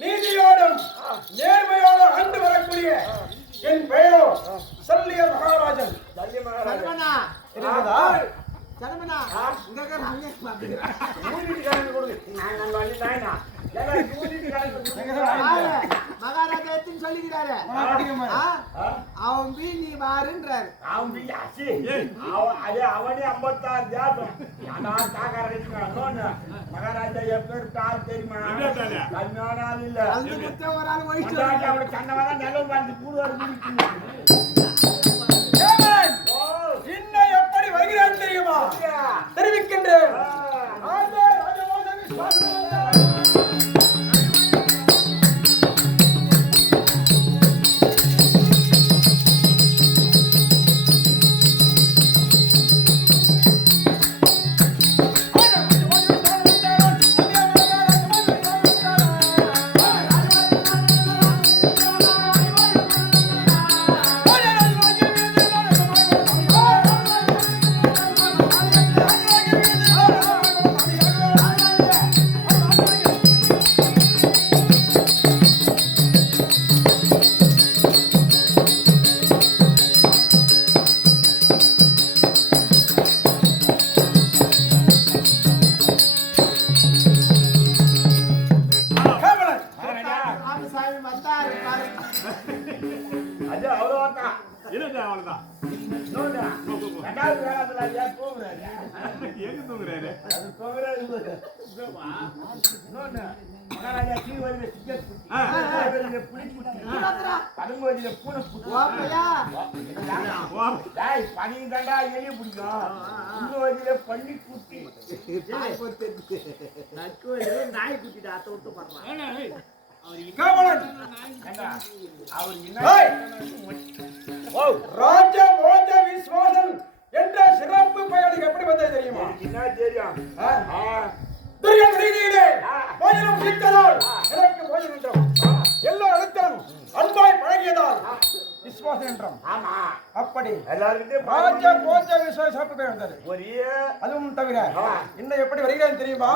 நீதியோடும் நேர்மையோடும் ஆண்டு வரக்கூடிய என் பெயரோ சல்லிய மகாராஜன். மகாராஜா எத்தனை சொல்லிக்கிறாரு அவன் பி நீ மாறுன்றாரு. அவனே 56 ஜாதம் மகாராஜா எப்பேர் கால் தெரியுமா? கல்யாண ஆள் இல்ல, ஒரு ஆள் போயிட்டு அவனை கண்ணவரா நிலம் பார்த்து கூடுவார். இன்னும் எப்படி வருகிறான் தெரியுமா? தெரிவிக்கின்றேன். என்ற சிறப்பு பெயருக்கு எப்படி வந்தது தெரியுமா? என்ன தெரியும்? போஜனம் பிடித்ததால் எனக்கு போஜனம் என்றோம். எல்லா இடத்திலும் அன்பாய் பழகியதால் விசுவாசம் என்றோம். அப்படி எல்லாருக்கிட்டையும் ராஜ போஜ விசுவாச சிறப்பு பெயர் வந்தது. அதுவும் தவிர இன்னும் எப்படி வருகிறேன் தெரியுமா?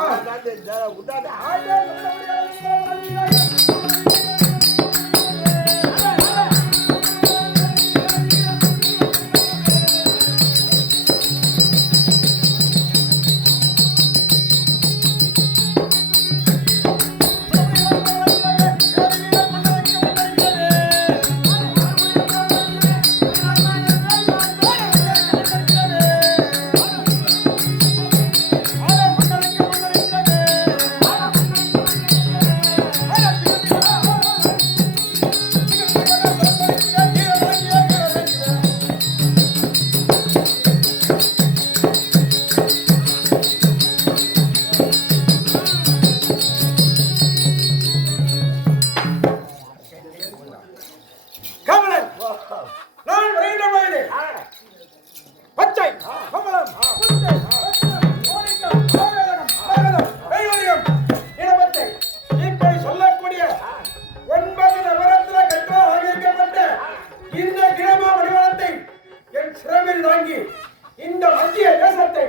இந்த மத்திய தேசத்தை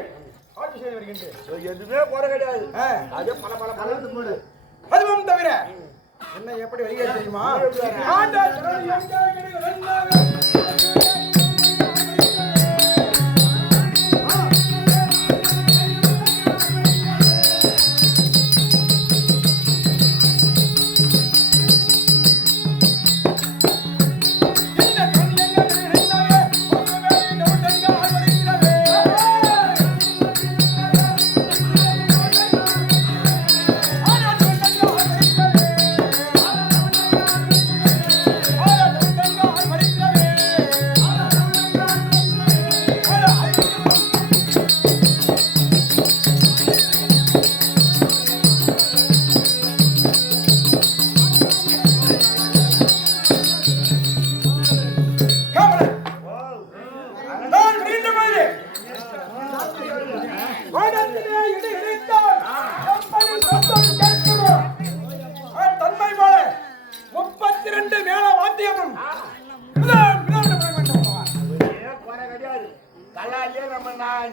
ஆட்சி செய்து வருகின்றேன். எதுவுமே குறை கிடையாது. அதே பல பல கலந்து போடு. அதுவும் தவிர என்ன எப்படி வருகிறது தெரியுமா?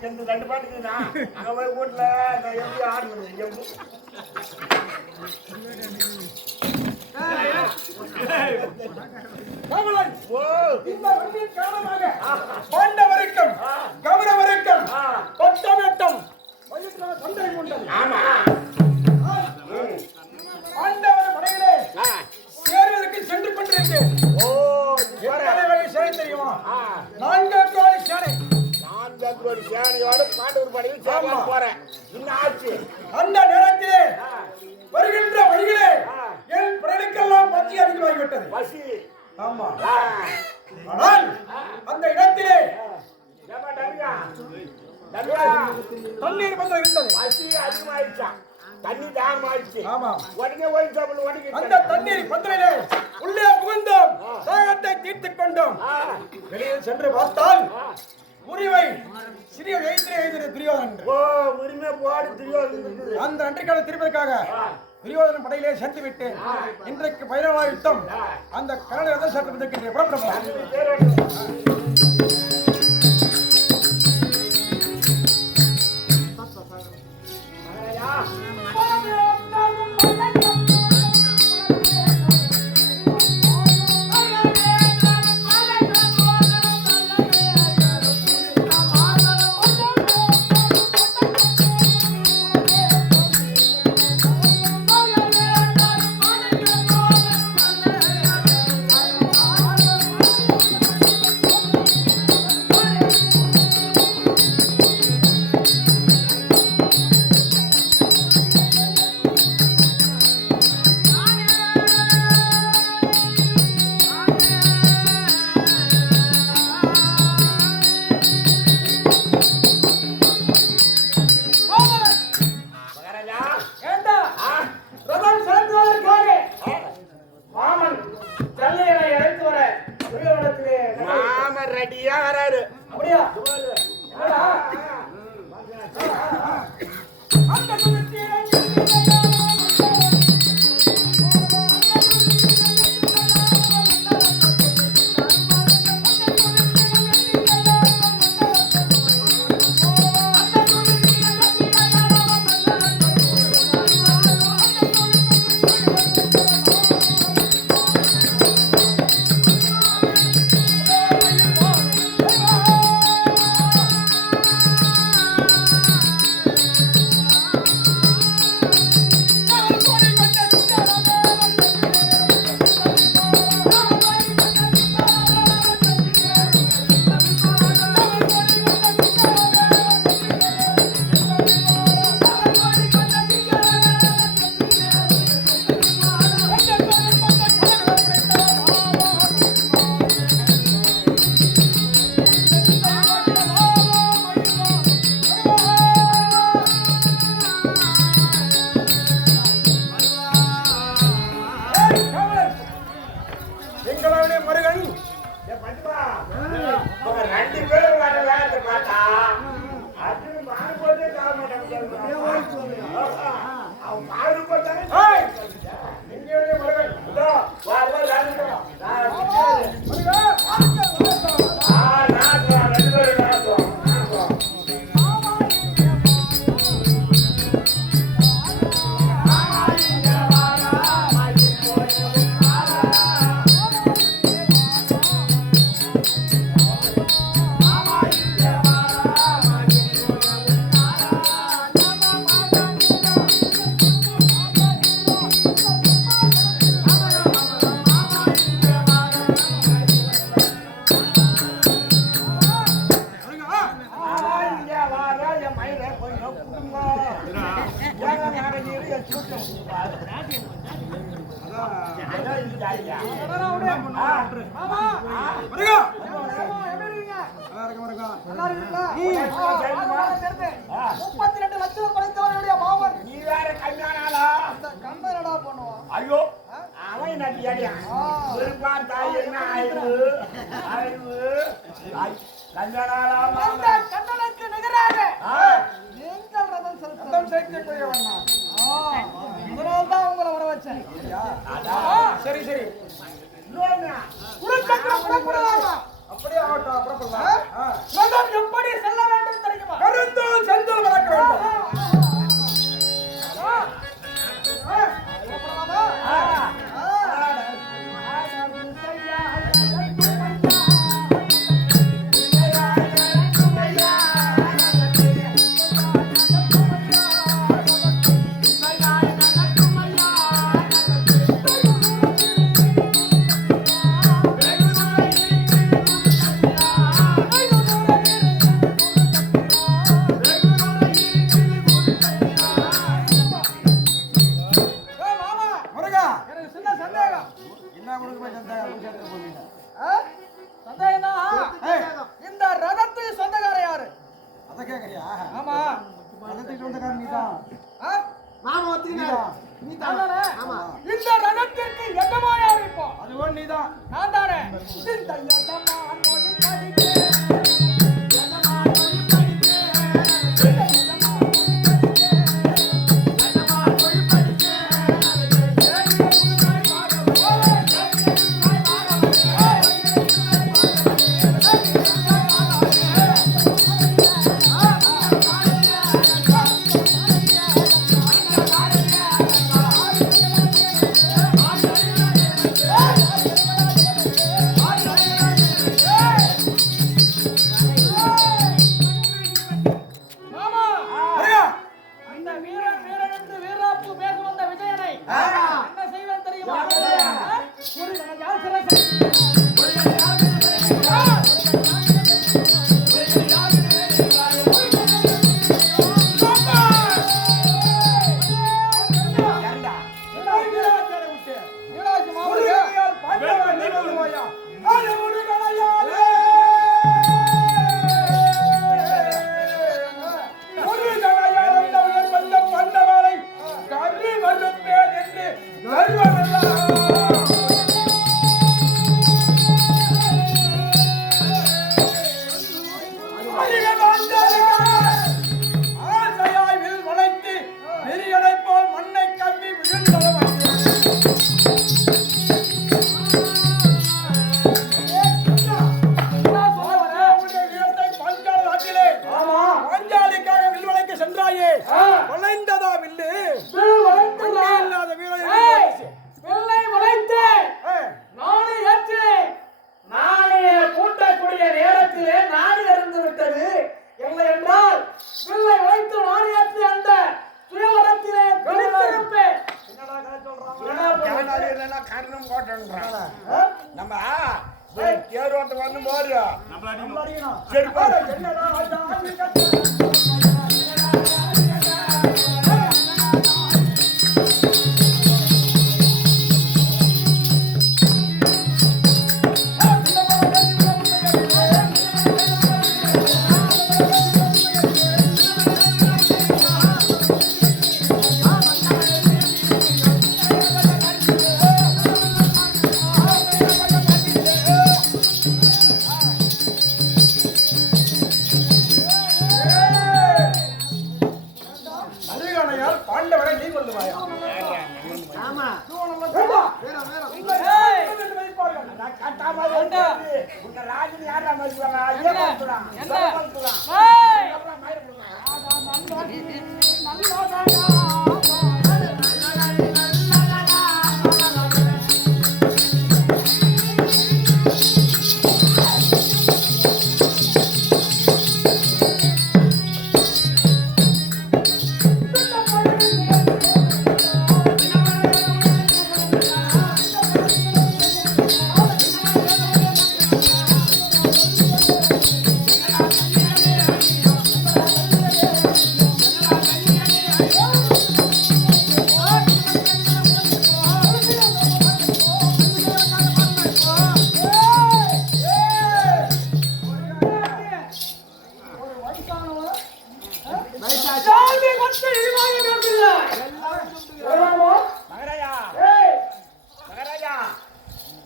ரெண்டு பாட்டுக்குண்ணா அங்க போய் வீட்டுல எப்படி ஆடுறது காவலன், ஓ இந்த வெற்றியின் காரணமாக பாண்டவருக்கும் கௌரவருக்கும் கொட்டமெட்டும் வயிற்றான சண்டை உண்டது. ஆமா பாண்டவர் படையிலே ஆ சேருவதற்கு சென்று கொண்டிருக்கேன். ஓ எத்தனை வகை சேனை தெரியுமா? ஆ 4 கோடி சேனை. நான் ஒரு சேனையோட பாண்டவர் படையில் சேரலாம் போறேன். இன்னும் ஆச்சு. அந்த நேரத்திலே வருகின்ற வழியிலே என் பிறனுக்கெல்லாம் பசி அதிகமாகிவிட்டது. பசி. ஆமா. ஆ ஆனால் அந்த இடத்திலே ஏமா டரியா டரியா தண்ணீர் வந்து இருந்தது. பசி அதிகமாயிடுச்சா? தண்ணி தாகமாயிடுச்சு. ஆமா. உடனே ஒயின் சாப்பிடு உடனே அந்த தண்ணீர் பந்தலிலே உள்ளே புகுந்தோம், தாகத்தை தீர்த்துக் கொண்டோம். வெளியில் சென்று பார்த்தால் முறிவை சிறிய வயசிலே எழுதிய துரியோதனன். ஓ உரிமை போடு துரியோதனன். அந்த அன்றைக்கான திருப்பதற்காக துரியோதனன் படையிலே சென்று விட்டு இன்றைக்கு பைரவா யுத்தம் அந்த கரடு ரத சட்டத்திற்கு புறப்படும். மாமன் ரெடியா வராரு. அப்படியா? எங்களுடைய மருகன் ரெண்டு பேரும் வர வேலை பார்த்தா அது மாறுபட்டே காண மாட்டாங்க. அவன் மாறுபட்டாங்க. எங்களுடைய மருகன் ஐயோ அவன் நடிகாடியா தாய் என்ன ஆய்வு ஆய்வு கண்ணனுக்கு நிகராக எங்கள் ரதம் ரதம் சேர்க்கக்கூடியவன் நான். அதனால்தான் உங்களை வர வச்சேன். சரி சரி குருச்சக்கரம் புறப்படலாமா? அப்படியே ஆகட்டும், புறப்படலாம். ரதம் எப்படி செல்ல வேண்டும் தெரியுமா? கருந்தோல் செந்தல் வளர்க்க வேண்டும். புறப்படலாமா? சின்ன சந்தேகம். என்ன கொடுக்க போய் சந்தேகம் போனீங்க? சந்தேகம் தான். இந்த ரதத்துக்கு சொந்தக்காரர் யாரு? அத கேக்குறியா? ஆமா. ரதத்துக்கு சொந்தக்காரன் நீதான். மாமா ஒத்துக்கினாரு. நீ தானே? ஆமா. இந்த ரதத்திற்கு எஜமா யாரு இப்போ? அது ஒண்ணு நீதான். நான் தானே. இந்த எஜமா மொழி படிக்க. நம்ம தேரோட்ட வந்து போறியா சரி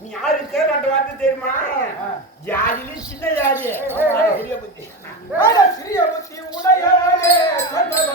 நீ யாரு தேர்வாட்ட வார்த்தை தெரியுமா? ஜாதியில சின்ன ஜாதி பெரிய புத்தி சிறிய புத்தி உடையாதே மனிதன்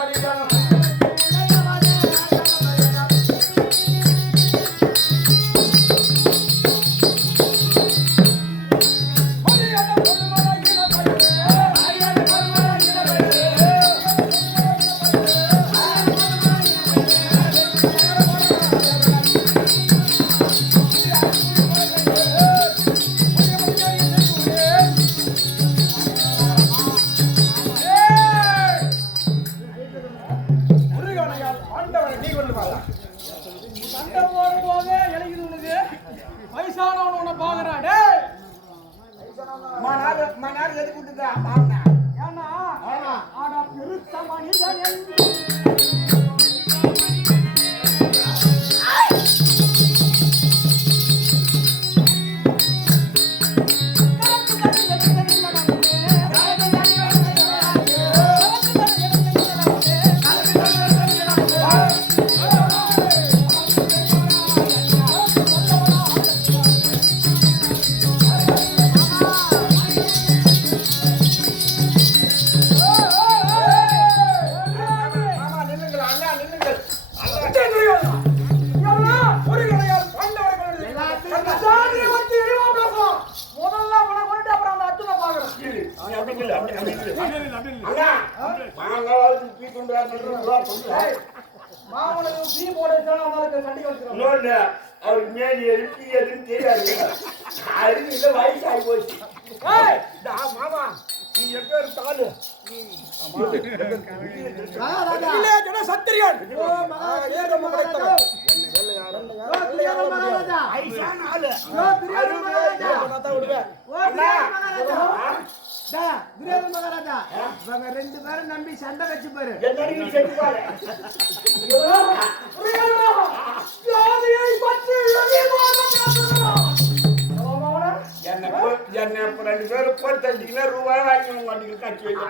இன்னொன்னு அவருக்கு மேலே எழுப்பி எதுன்னு தெரியாது. அதுக்கு இந்த வயசாகி போச்சு. ஏய், மாமா நீ எப்பேர் தாளு மகாராஜா இல்ல ஜன சத்திரியன் ஓ மகாராஜா மகாராஜா மகாராஜா வயசான ஆளு. ஓ துரியோதன மகாராஜா விடுவேன் ஓ துரியோதன மகாராஜா டா துரியோதன மகாராஜா இவங்க ரெண்டு பேரும் நம்பி சண்டை வச்சு பாரு என்னடி செஞ்சுப்பாரு. என்ன இப்ப 2 பேரும் போட்டு தண்டிங்கன்னா ரூபாய் வாங்கி மாட்டீங்க கட்சி வைக்க.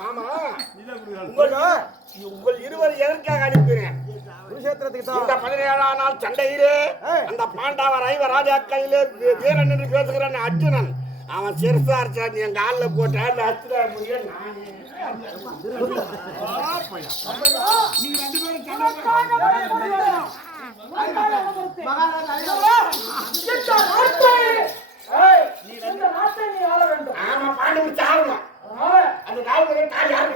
மாமா உங்கள் இருவர் எதற்காக அனுப்பினேன்? குருஷேத்திரத்துக்கு இந்த தான் 17ஆம் நாள் சண்டையிலே அந்த பாண்டவ ஐவ ராஜாக்களிலே வீரன் என்று பேசுகிறான் அர்ஜுனன். அவன் சிறுசார்ச்சான் என் காலில் போட்டான் அத்துட முடியும். ஆமா பாண்டவன் சாவணும். அந்த காவலே தாய் யாரு?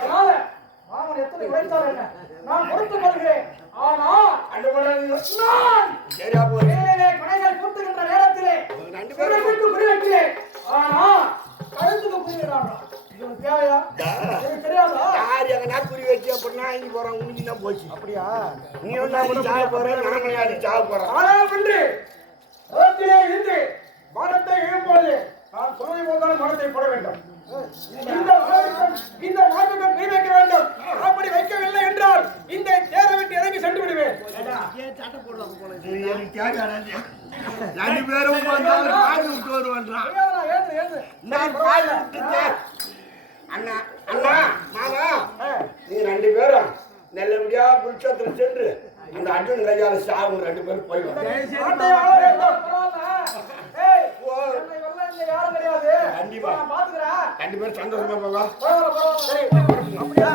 நான் பொறுத்துக் கொள்கிறேன் ஆனா அந்த மாதிரி நான் சரியா போய் மேலே கடைகள் கூட்டுகின்ற நேரத்திலே 2 பேரும் குறிவைக்கிறேன் ஆனா கழுத்துக்கு புரிகிறாரா இது தேவையா எனக்கு தெரியாதா யார் எங்கன்னா குறி வச்சு அப்படின்னா இங்க போறான் உனக்கு தான் போச்சு. அப்படியா நீ ஒண்ணு சாக போற நானும் யாரு சாக போறேன். ஆனால் ஒன்று களத்திலே இருந்து மரத்தை இழுப்போது நான் சொல்வதை போதாலும் மரத்தை போட வேண்டும். இந்த நாட்டுக்கு நீ வைக்க வேண்டும். அப்படி வைக்கவில்லை என்றால் இந்த தேரை விட்டு இறங்கி சென்று விடுவேன். இது எனக்கு கேட்காது. 2 பேரும் வந்தாலும் பாடு விட்டு வருவான்றான். நான் பாடு விட்டுட்டேன். அண்ணா அண்ணா மாமா நீ 2 பேரும் நல்லபடியா புருஷத்துல சென்று அந்த அர்ஜுன் கையால சாவு 2 பேரும் போய்வாங்க. நாட்டை ஆள வேண்டும். ஏய், ஓ, என்னை யாரும் கிடையாது. கண்டிப்பா. நான் பாத்துக்கிறேன். 2 பேரும் சந்தோஷமா போவா. சரி, அப்படியே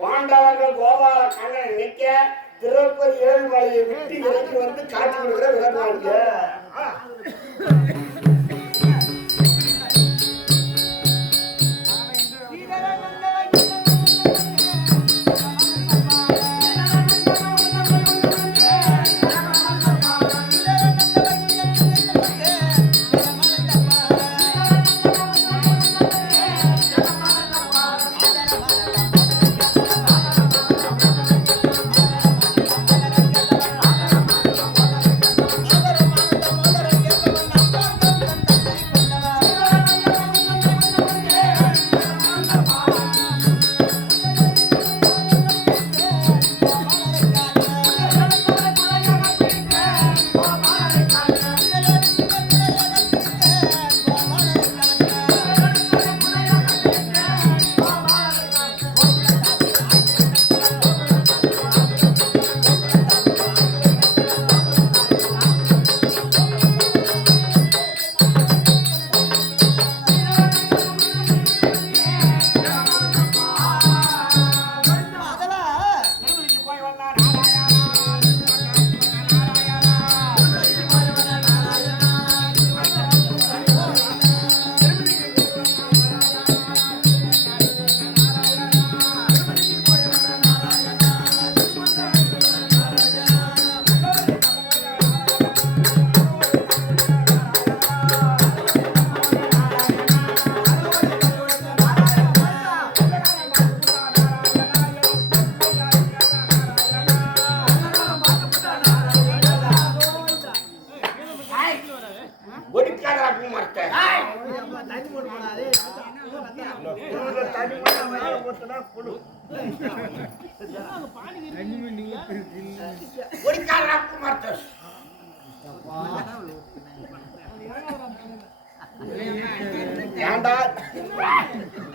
பாண்டவர்கள் கோபால கண்ணன் நிக்க திருப்பதி ஏழுமலையை விட்டு இறங்கி வந்து காட்சி கொடுக்கிற விதமாங்க.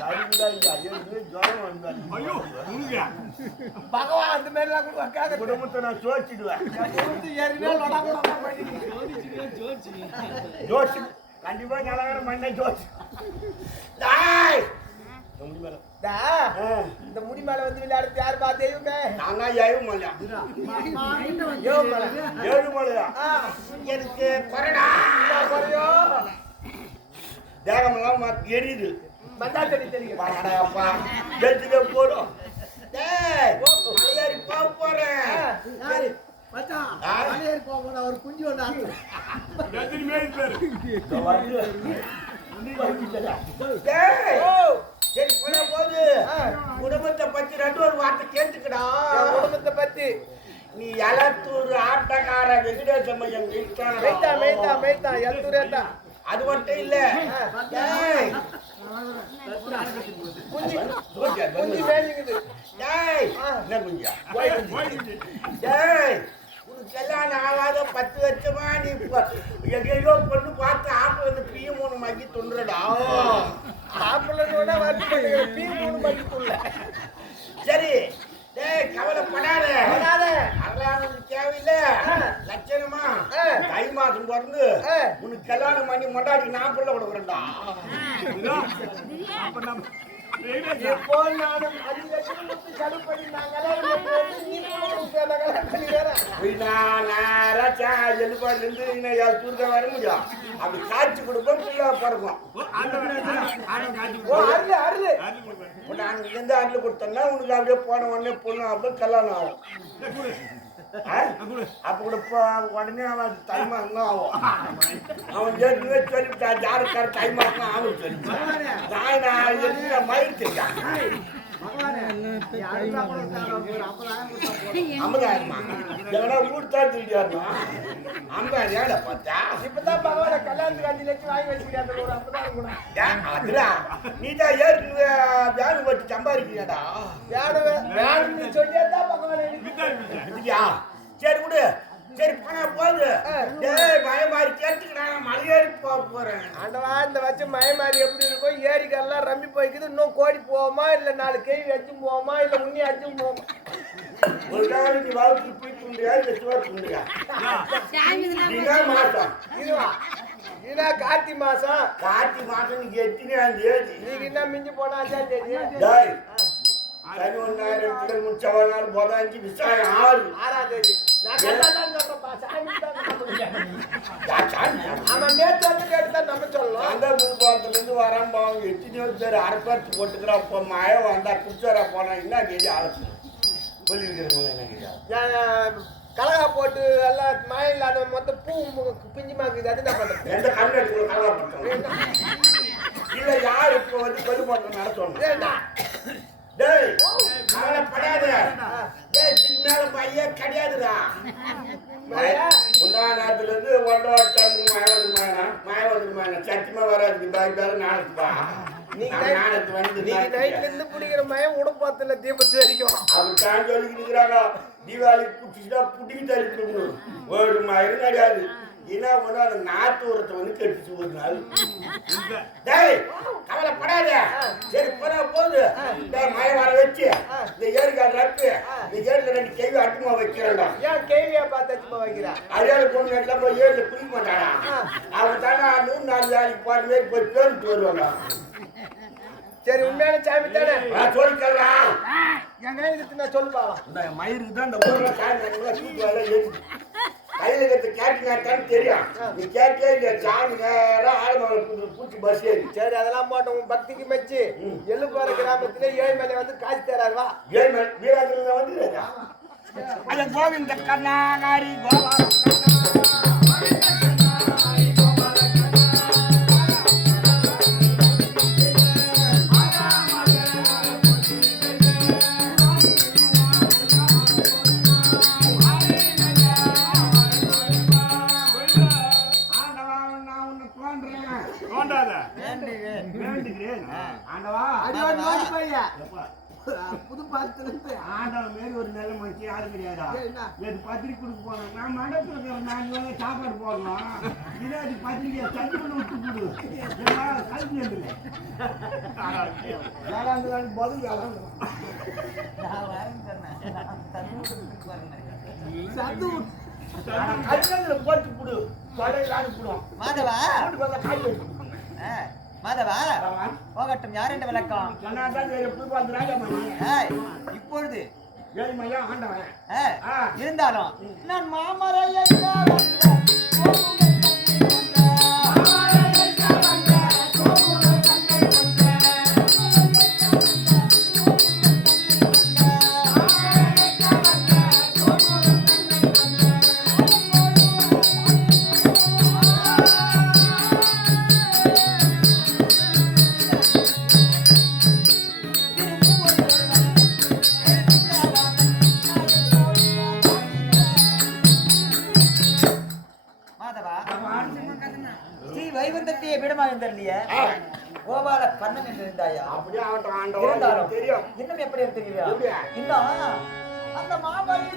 அதுக்குதான் ஐயா எனக்கு ஜுரம் வந்தாரு. ஐயோ உனக்கு பகவான் அந்த மாதிரி எல்லாம் கூட வைக்காத. குடும்பத்தை நான் சோச்சிடுவேன். ஏறினா லொடா கூட பண்ணிட்டு. ஜோசி கண்டிப்பா கலகர மண்ணை ஜோசி. டேய் முடி மேல டா, இந்த முடி மேல வந்து விளையாடுறது யார் பா தெய்வமே? நான் தான் ஏழுமலையா ஏழுமலையா எனக்கு கொரடா குறையோ தேகமெல்லாம் எரியுது. மந்தா தெரியும். பாடாப்பா ஜெயிச்சுக்க போறோம். டேய் மலையாரி போக போறேன். மச்சான் மலையேறி போக ஒரு குஞ்சு ஒண்ணு எத்தனை மேல் பேர் டேய் சரி போன போது குடும்பத்தை பத்தி ரெண்டு ஒரு வார்த்தை கேட்டுக்கடா. குடும்பத்தை பத்தி நீ எலத்தூர் ஆட்டக்கார வெங்கடேசமையம் மேய்த்தா எல்தூரேத்தா. அது மட்டும் இல்ல டேய் குஞ்சு வேலிங்குது. டேய் என்ன குஞ்சா டேய் உனக்கு கல்யாணம் ஆகாத 10 வருஷமா நீ எங்கேயோ பொண்ணு பார்த்து ஆப்பிள் வந்து பிஎம் மக்கி தொண்டுறடா. ஆப்பிளோட வந்து பீ 3 மணிக்குள்ள. சரி டேய் கவலைப்படாத. அதெல்லாம் உனக்கு தேவையில்லை. லட்சணமா தை மாசம் பிறந்து உனக்கு கல்யாணம் பண்ணி மொண்டாடி நான் பிள்ளை கொடுக்குறேன்டா. அப்ப நம்ம எப்போ நானும் 5 லட்சம் கொடுத்து செலவு பண்ணி நான் கல்யாணம் பண்ணி வேற வர முடியும். அப்படி காட்சி கொடுப்போம் பிள்ளை பிறக்கும். எந்த ஆட்டில் கொடுத்தோம்னா உனக்கு அப்படியே போன உடனே பொண்ணு அப்படியே கல்யாணம் ஆகும். அப்ப கூட உடனே அவன் தை மாசம் தான் ஆகும். அவன் ஏற்கனவே சொல்லிவிட்டான் ஜாருக்கார தை மாசம் தான் ஆகும் சொல்லி நான் மயிர் தெரியும். 50,000 எங்கன்னா ஊர்தான் தெரியாதுமா 50,000 பார்த்தா இப்பதான் பகவான கல்யாணத்துக்கு 5 லட்சம் வாங்கி வச்சுக்கிறாங்க. ஒரு 50,000 கூட அதுடா நீ தான் ஏற்கனவே வேலை வச்சு சம்பாதிக்கிறீடா. வேணும்னு சொல்லியதான் பகவான் இதுயா சரி விடு. சரி போனா போகுது. டேய் பயமாரி கேட்டுக்கடா மலையேறி போக போறேன். ஆண்டவா இந்த வச்சு மயமாரி எப்படி இருக்கும்? ஏரிக்கெல்லாம் ரம்பி போய்க்குது. இன்னும் கோடி போவோமா இல்ல 4 கேள்வி அச்சும் போவோமா இல்ல உன்னி அச்சும் போவோமா? ஒரு நாள் நீ வாழ்க்கை போயிட்டு முடியா இல்ல சிவாச்சு முடியா மாசம் இதுவா இதா கார்த்தி மாசம். கார்த்தி மாசம் நீங்க எத்தனையாம் தேதி? நீங்க என்ன மிஞ்சி போனா 5ஆம் தேதி. டேய் சனி 1 முச்சவனால் போதாஞ்சி விசாயம் 6ஆம் தேதி. நான் கரெக்டாதான் சொல்றேன்ப்பா. சாமி தான் நம்ப முடியாது. ஆமா நேத்து வந்து கேட்டுதான் நம்ம சொல்லணும். அந்த முன்பாத்துல இருந்து வரேன் பாவம் 8 பேர் அரப்பாத்து போட்டுக்கிறா. அப்ப மழை வந்தா குச்சரா போனா என்ன கேள்வி ஆரம்பிச்சு சொல்லிருக்கிறவங்க என்ன கேள்வி கலகா போட்டு எல்லாம் மழை இல்லாத மொத்தம் பூ பிஞ்சு மாக்குது. அது என்ன பண்றது? எந்த கல்யாணத்துக்கு கலவா பண்றோம் இல்ல யாரு இப்ப வந்து கொல்லு போட்டு நடத்தணும்? டேய் கவலைப்படாத. டேய் இதுக்கு மேல பையன் கிடையாதுடா. முந்தா நேரத்துல இருந்து ஒன்றவாச்சாமி மழை வந்துருமானா சத்தியமா வராது. பாய் பேர நாளைக்குப்பா நாளைக்கு வந்து நைட்ல இருந்து பிடிக்கிற மயம் உடம்பாத்துல தீபத்து வரைக்கும் அப்படித்தான் சொல்லிக்கிறாங்க. தீபாவளி புடிச்சுட்டா புட்டிக்கு தள்ளி ஒரு மயிரும் கிடையாது. என்ன பண்ண அந்த நாட்டு உரத்தை வந்து கெட்டுச்சு ஒரு நாள். டேய் கவலைப்படாத. சரி போனா போகுது. மழை வர வச்சு இந்த ஏரிக்கால் ரப்பு இந்த ஏரியில 2 கேள்வி அட்டுமா வைக்கிறேன்டா. ஏன் கேள்வியா பார்த்து அச்சுமா வைக்கிறா? அரியாளு பொண்ணு எல்லாம் போய் ஏரியில குளிக்க மாட்டாடா. அவன் தானே 104 வேலைக்கு போற மாதிரி போய் பேருந்து வருவாங்க. சரி உண்மையான சாமி தானே சொல்லிக்கலாம். எங்க இதுக்கு நான் சொல்லுவாங்க. இந்த மயிருக்கு தான் இந்த ஊர்ல சாமி சூட்டு வேலை ஏறிச்சு. கையில கத்து கேட்டுனாட்டான்னு தெரியும். நீ கேட்டே இல்லையா சாமி நேரம் ஆளுமலை பூச்சி பஸ் ஏறி. சரி அதெல்லாம் போட்டோம். உன் பக்திக்கு மெச்சு எள்ளுப்பாறை கிராமத்துல 7 மேலே வந்து காட்சி தராருவா. 7 மேல் வீராஜில வந்து அந்த கோவிந்த கண்ணாரி கோபால புது பாலத்துல இருந்து ஆண்டவன் மாரி ஒரு நல்ல மனுஷன் யாரும் கிடையாதா? என்ன? நேத்து பத்திரிக்கை கொடுக்க போனேன். நான் மண்டபத்துல இருக்கிற 4 வேளை சாப்பாடு போடணும். இதே அது பத்திரிக்கையை தள்ளி கொண்டு விட்டு கொடு. ஏன்னா, கல்வி வந்துரு. வேளாண்மை பதில் வேளாண்மை. சத்து கல்வியில போட்டு கொடு. தொலைலான்னு போடுவோம். மாதவா வீட்டுக்கு வந்தா காய் வச்சு. மாதவா போகட்டும். யார் என்ற விளக்கம்? சொன்னாதான் புது பாத்து ராஜாமணி. இப்பொழுது ஏழுமையா ஆண்டவன். இருந்தாலும் நான் மாமரையா வைகுந்தத்தையே பீடமாக இருந்தல்லையே கோபால கண்ணன் என்று இருந்தாயா? அப்படியே ஆகட்டும் இருந்தாலும் ஆண்டவன் தெரியும். இன்னும் எப்படி தெரியுதா? எப்படியா? இன்னும் அந்த மாபாடி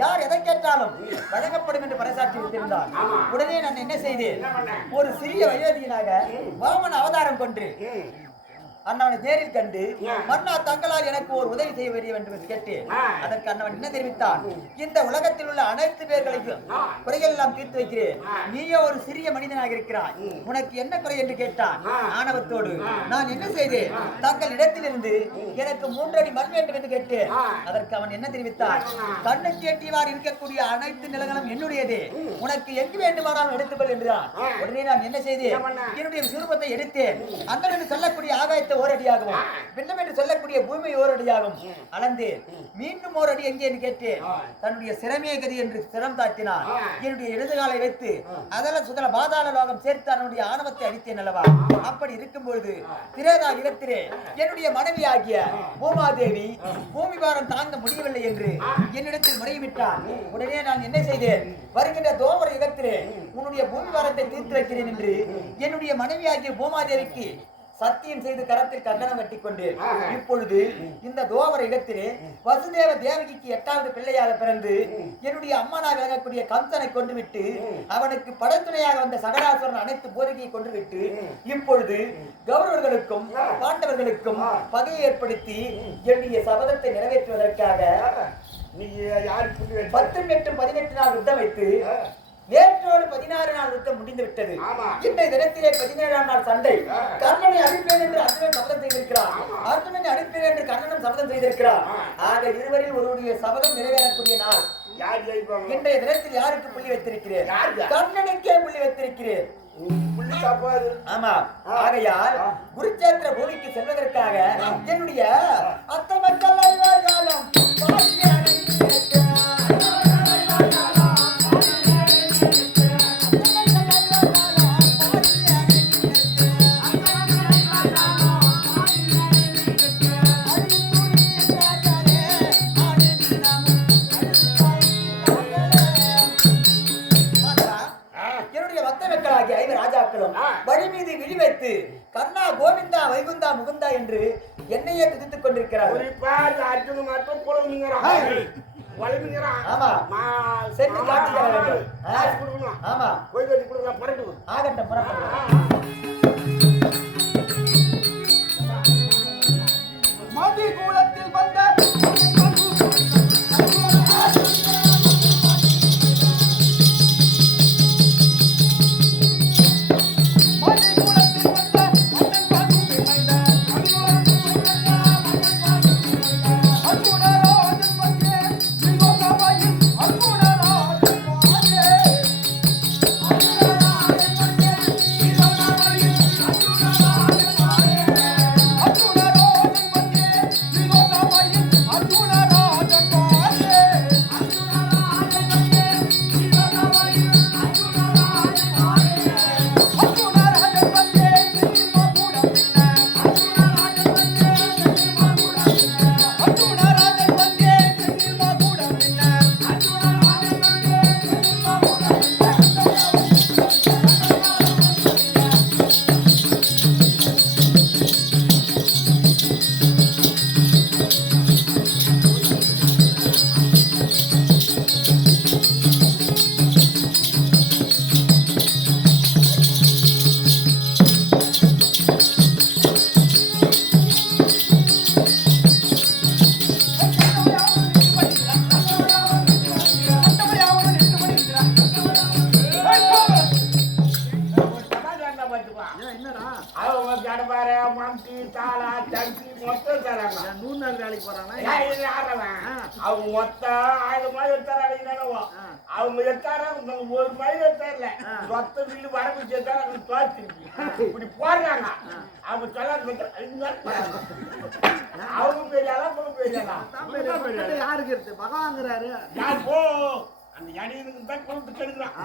யார் எதை கேட்டாலும் வழங்கப்படும் என்று பறைசாற்றி விட்டிருந்தார். உடனே நான் என்ன செய்தேன்? ஒரு சிறிய வயோதிகனாக வாமன அவதாரம் கொண்டு அண்ணவனை நேரில் கண்டு மன்னா தங்களால் எனக்கு ஒரு உதவி செய்ய வேண்டும் என்று கேட்டேன். அதற்கு அண்ணவன் என்ன தெரிவித்தான்? இந்த உலகத்தில் உள்ள அனைத்து பேர்களையும் குறைகள் எல்லாம் தீர்த்து வைக்கிறேன். நீயே ஒரு சிறிய மனிதனாக இருக்கிறாய், உனக்கு என்ன குறை என்று கேட்டான். ஆணவத்தோடு நான் என்ன செய்தேன்? தங்கள் இடத்திலிருந்து எனக்கு 3 அடி மண் வேண்டும் என்று கேட்டேன். அதற்கு அவன் என்ன தெரிவித்தான்? கண்ணுக்கு எட்டியவாறு இருக்கக்கூடிய அனைத்து நிலங்களும் என்னுடையதே, உனக்கு எங்கு வேண்டுமானாலும் எடுத்துக்கொள் என்றான். உடனே நான் என்ன செய்தேன்? என்னுடைய சுரூபத்தை எடுத்தேன். அண்ணன் என்று சொல்லக்கூடிய ஆகாயத்தை ஓரடியாகவும் பின்னம் என்று சொல்லக்கூடிய பூமி ஓரடியாகவும் அளந்தேன். மீண்டும் ஓரடி எங்கே என்று கேட்டேன். தன்னுடைய சிரமே கதி என்று சிரம் தாக்கினான். என்னுடைய இடதுகாலை வைத்து அதல சுதல பாதாள லோகம் சேர்த்து அவனுடைய ஆணவத்தை அடித்தேன் அல்லவா? அப்படி இருக்கும் பொழுது திரேதா இடத்திலே என்னுடைய மனைவி ஆகிய பூமாதேவி பூமி பாரம் தாங்க முடியவில்லை என்று என்னிடத்தில் முறையிட்டான். உடனே நான் என்ன செய்தேன்? வருகின்ற தோமர யுகத்திலே உன்னுடைய பூமி பாரத்தை தீர்த்து வைக்கிறேன் என்று என்னுடைய மனைவி ஆகிய பூமாதேவிக்கு சத்தியம் செய்து கரத்தில் கண்டனம் கட்டி கொண்டேன். இப்பொழுது இந்த தோவர இடத்திலே வசுதேவ தேவகிக்கு 8வது பிள்ளையாக பிறந்து என்னுடைய அம்மானாக விளங்கக்கூடிய கம்சனை கொன்றுவிட்டு அவனுக்கு படத்துணையாக வந்த சகடாசுரன் அனைத்து போதகையை கொன்றுவிட்டு இப்பொழுது கௌரவர்களுக்கும் பாண்டவர்களுக்கும் பகையை ஏற்படுத்தி என்னுடைய சபதத்தை நிறைவேற்றுவதற்காக 10, 8, 18 நாள் யுத்தம் வைத்து நேற்றோடு 16 நாள் யுத்தம் முடிந்து விட்டது. இன்றைய தினத்திலே 17ஆம் நாள் சண்டை. கர்ணனை அழிப்பேன் என்று அர்ஜுனன் சபதம் செய்திருக்கிறார். அர்ஜுனனை அழிப்பேன் என்று கர்ணனும் சபதம் செய்திருக்கிறார். ஆக இருவரில் ஒருவருடைய சபதம் நிறைவேறக்கூடிய நாள். இன்றைய தினத்தில் யாருக்கு புள்ளி வைத்திருக்கிறேன்? கர்ணனுக்கே புள்ளி வைத்திருக்கிறேன். ஆமா. ஆகையால் குருச்சேத்திர பூமிக்கு செல்வதற்காக என்னுடைய அத்த மக்கள் காலம் வழி மீது விழி வைத்து கண்ணா கோவிந்தா வைகுந்தா முகுந்தா என்று என்னையே துதித்துக் கொண்டிருக்கிறார். மதி கூலத்தில் வந்த ஆடுறான். 100 நாள் வேலைக்கு போறானா ஏன் இது ஆடுறவன்? அவங்க மொத்தம் 1000 மாதிரி எடுத்தாரு அடிக்கிறானவோ. அவங்க எடுத்தாரா ஒரு மாதிரி எடுத்தாருல மொத்த வில்லு வரப்பு சேர்த்தாரு அவங்க தோச்சு இப்படி போடுறாங்க. அவங்க சொல்லாத அவங்க பெரிய அளவு பெரிய யாருக்கு இருக்கு பகவாங்கிறாரு யார் போ அந்த இடையிலுக்கு தான் கொடுத்து கெடுக்கிறான்.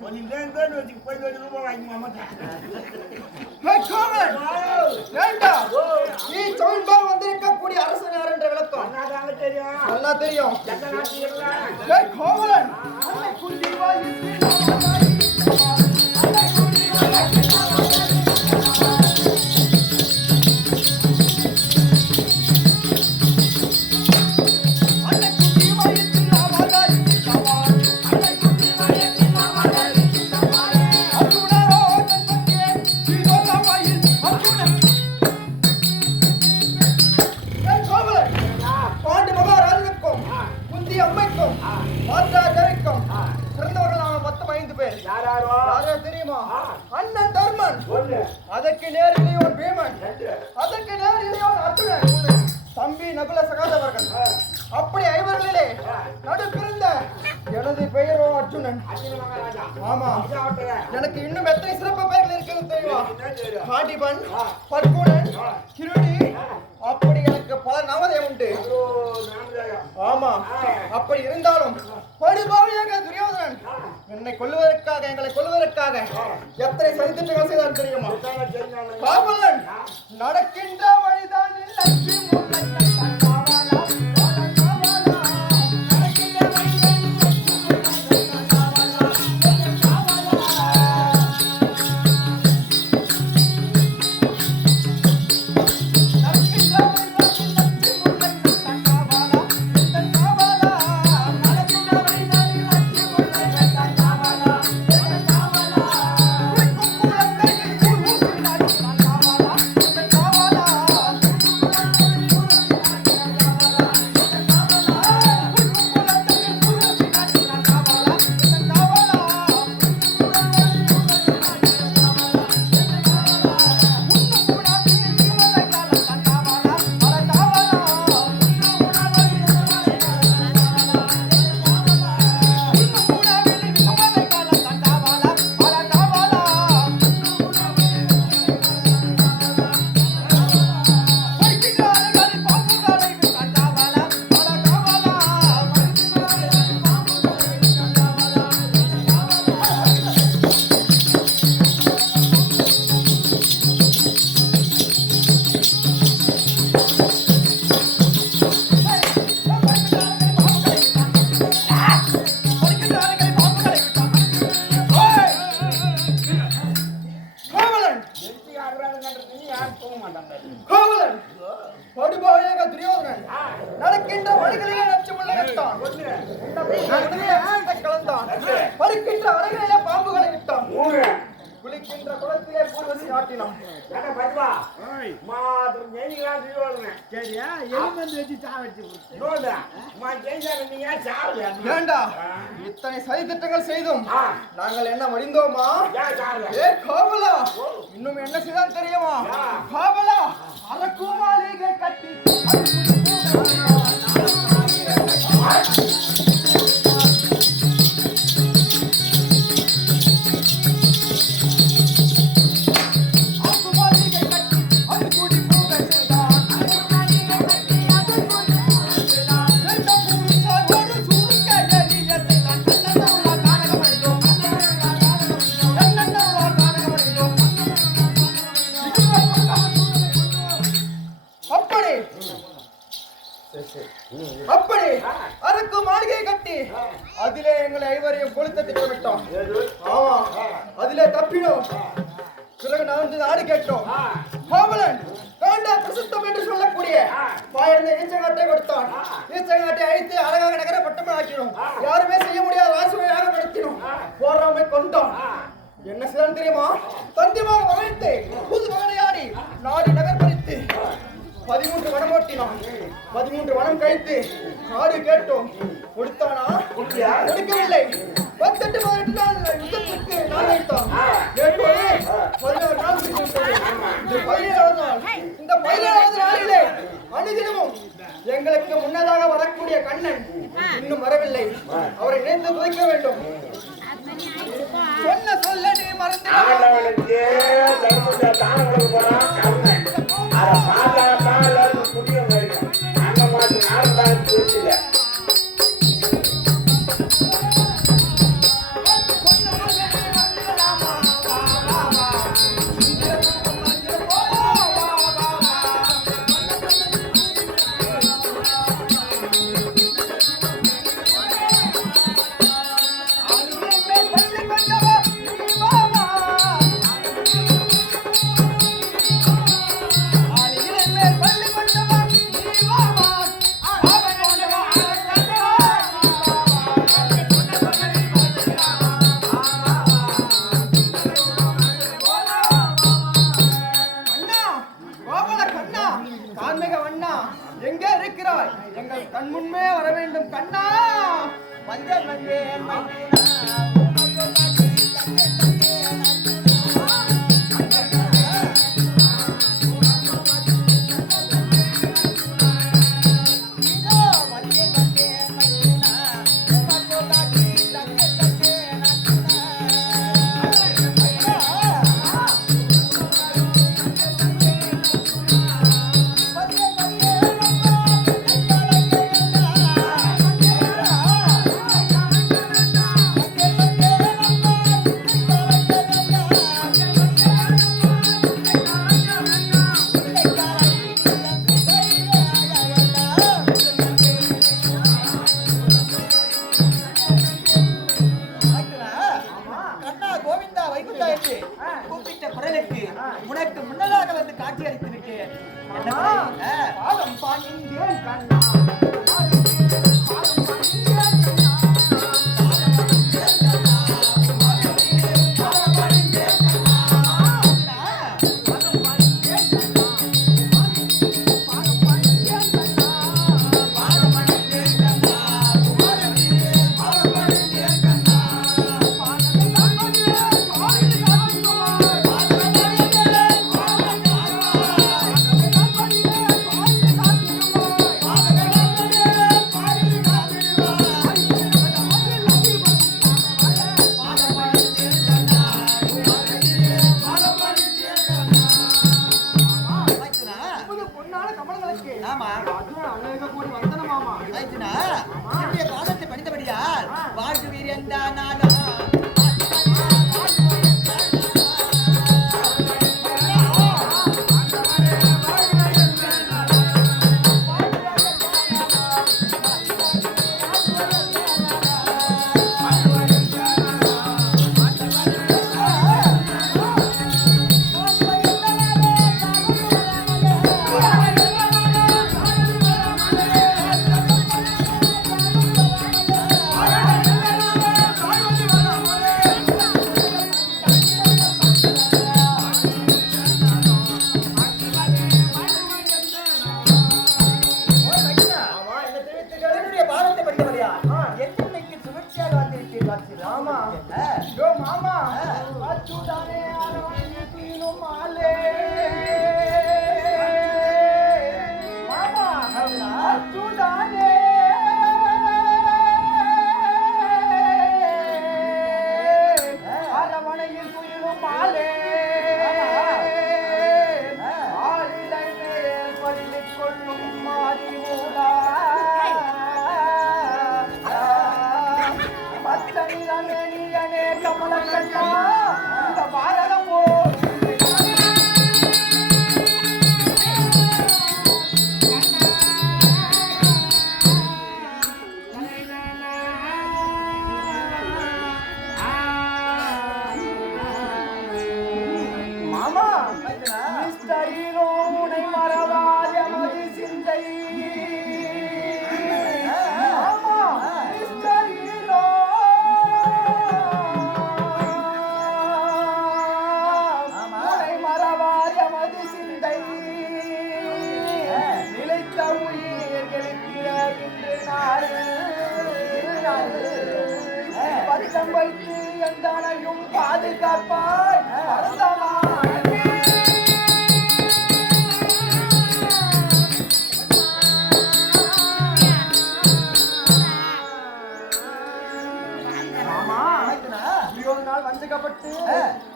கொஞ்சம் தேர்ந்து வச்சு போய் ரூபாய் வாங்கி மாமாட்டேன். நீ சொல்பால் வந்திருக்கக்கூடிய அரசன் யார் என்ற விளக்கம் சொன்னாதாங்க தெரியும். நல்லா தெரியும். எந்த நாட்டு எல்லாம் கோவலன் பாண்டு மகாராஜனுக்கும் குந்தி அம்மைக்கும் மாத்ராஜருக்கும் பிறந்தவர்கள் நாம மொத்தம் 5 பேர். யாராரோ யாரோ தெரியுமா? அண்ணன் தர்மன், ஒண்ணு அதற்கு நேர் இளையோன் பீமன், அதற்கு நேர் இளையோன் அர்ஜுனன், தம்பி நகுல சகாதவர்கள். அப்படி 5 நடு பிறந்த எனது பெயரோ அர்ஜுனன். மகாராஜா ஆமா, எனக்கு இன்னும் எத்தனை சிறப்பு பெயர்கள் இருக்குன்னு தெரியுமா? காண்டிபன், பத்குணன், கிருடி, அப்படி எனக்கு பல நாமதேயம் உண்டு. ஆமா, அப்படி இருந்தாலும் படுபாவியாக துரியோதனன் என்னை கொல்லுவதற்காக எங்களை கொல்லுவதற்காக எத்தனை சதித்திட்டங்கள் செய்தான் தெரியுமா? காவலன் நடக்கின்ற வழிதான் லட்சுமி முல்லை காவலா கோவலன் படுபாவியாக துரியோதனன் நடக்கின்ற வழிகளிலே லட்சமுள்ள விட்டான். கலந்தான். படுக்கின்ற அறைகளிலே பாம்புகளை விட்டான். குளிக்கின்ற குளத்திலே பூர்வசி ஆட்டினான். சரியா எலுமந்து வச்சு சாவடிச்சு ஏண்டா இத்தனை சதி திட்டங்கள் செய்தும் நாங்கள் என்ன மடிந்தோமா? ஏ கோவலா, இன்னும் என்ன செய்தான் தெரியுமா? கோவலா அரக்குமாளிகை கட்டி அப்படி அரக்கு மாளிகை கட்டி அதிலே எங்களை 5 கொளுத்த திட்டமிட்டோம். ஆமா, அதிலே தப்பினோம். பிறகு நான் நாடு கேட்டோம். கோவலன் காண்டா பிரசித்தம் என்று சொல்லக்கூடிய பாயர்ந்த ஈச்சங்காட்டை கொடுத்தான். ஈச்சங்காட்டை அழித்து அழகாக நகர பட்டமே ஆக்கினோம். யாருமே செய்ய முடியாத வாசுவையாக படுத்தினோம். போராமை கொண்டோம். என்ன செய்தான் தெரியுமா? தந்திமாக அமைத்து புது மகனையாடி நாடு நகர் பறித்து 13 வனம் ஓட்டினோம். 13 வனம் கழித்து நாடு கேட்டோம். கொடுத்தானா? கொடுக்கவில்லை. 18 நாள் யுத்தத்திற்கு நாள் வைத்தான். 16 நாள் இந்த 17வது நாள். இந்த 17வது நாளிலே இன்னும் எங்களுக்கு முன்னதாக வரக்கூடிய கண்ணன் இன்னும் வரவில்லை. அவரை நினைத்து துதிக்க வேண்டும். சொன்ன சொல்ல நீ மறந்து ஆண்டவனுக்கு தர்மத்தை தானங்களுக்கு போறான் கண்ணன். அதை பார்த்தாதான் எல்லாருக்கும் புரிய முடியும். அந்த மாதிரி நாள் தான் தெரியல. எங்கே இருக்கிறாய்? எங்கள் கண் முன்னே வர வேண்டும் கண்ணா. வந்தேன் வந்தேன் கூப்பிட்ட குரலுக்கு உனக்கு முன்னதாக வந்து காட்சி அளித்து விட்டேன். பாதம் பாய்ந்தேன் கண்ணா. பாடத்தை படித்தபடியால் வாழ்வீர் என்றால் வைத்து எந்தனையும் பாதுகாப்பாய் பரந்தமாய்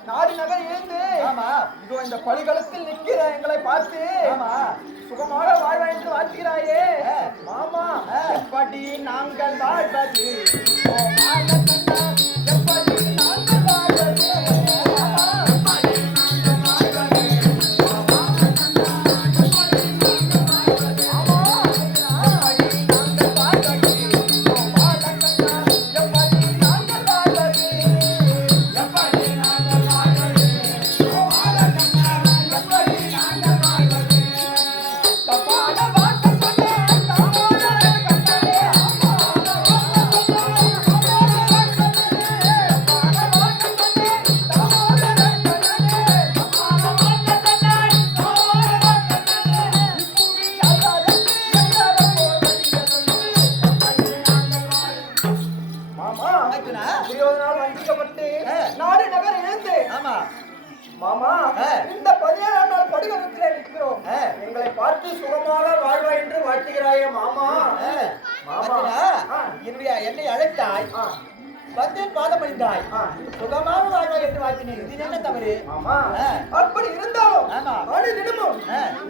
நாடு நகர் இருந்து ஆமா இதோ இந்த பலிகளத்தில் நிற்கிற எங்களை பார்த்து ஆமா சுகமாக வாழ்வா என்று வாழ்த்துகிறாயே மாமா எப்படி நாங்கள் வாழ்வது ஓ மாலக்கண்ணா, எப்படி நாங்கள் வாழ்வது மாமா, எப்படி நாங்கள் வாழ்வது ஓ மாலக்கண்ணா, எப்படி நாங்கள் வாழ்வது மாமா, எப்படி நாங்கள் வாழ்வது ஓ மாலக்கண்ணா, எப்படி நாங்கள் வாழ்வது எப்படி நாங்கள் வாழ்வது ஓ மாலக்கண்ணா, எப்படி நாங்கள் வாழ்வது தப்பான வார்த்தை சொன்னேன் தாமோதர கண்ணனே அம்மாவான வார்த்தை சொன்னேன் தாமோதர கண்ணனே தப்பான வார்த்தை சொன்னேன் தாமோதர கண்ணனே தப்பான வார்த்தை சொன்னேன் தாமோதர கண்ணனே இப்படி அல்லாதக்கு எல்லாரும் போவதில்லை சொல்லு எப்படி நாங்கள் வாழ்வது மாமா ஆயிட்டுனா? துரியோதனால் வஞ்சிக்கப்பட்டு நாடு நகர் இழந்து ஆமா மாமா இந்த 17ஆம் நாள் படுகலத்திலே நிற்கிறோம் எங்களை பார்த்து சுகமாக வாழ்வா என்று வாழ்த்துகிறாயே மாமா மாமா என்னுடைய என்னை அழைத்தாய் வந்தேன் பாதம் அழிந்தாய் சுகமாக வாழ்வாய் என்று வாழ்த்தினேன் இது என்ன தவறு மாமா அப்படி இருந்தாலும் ஆமா. அனுதினமும்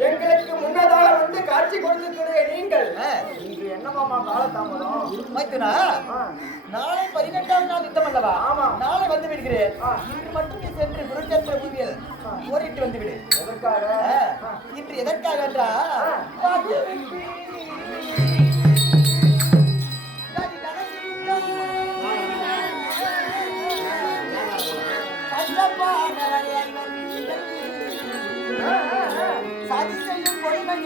எங்களுக்கு முன்னதாக வந்து காட்சி கொடுத்திருக்கிற நீங்கள் இன்று என்ன மாமா காலதாமதம் மைத்துனா நாளை 18ஆம் நாள் யுத்தம் அல்லவா ஆமா. நாளை வந்து விடுகிறேன் இன்று மட்டும் நீ சென்று குருச்சந்திர பூமியில் போரிட்டு வந்து விடு எதற்காக இன்று எதற்காக என்றால் சாதி செய்யும் பொறுமை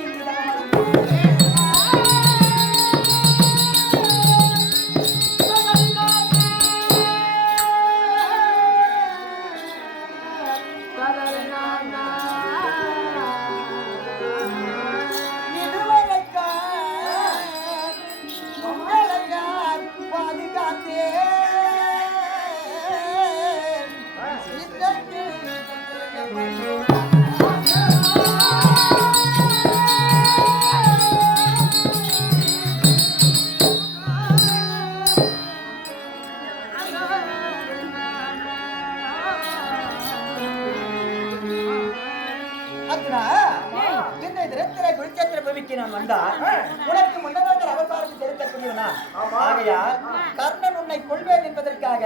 நான் வந்தா உனக்கு முன்னதாக அவதாரம் செலுத்தக்கூடியவனா ஆகையால் கர்ணன் உன்னை கொள்வேன் என்பதற்காக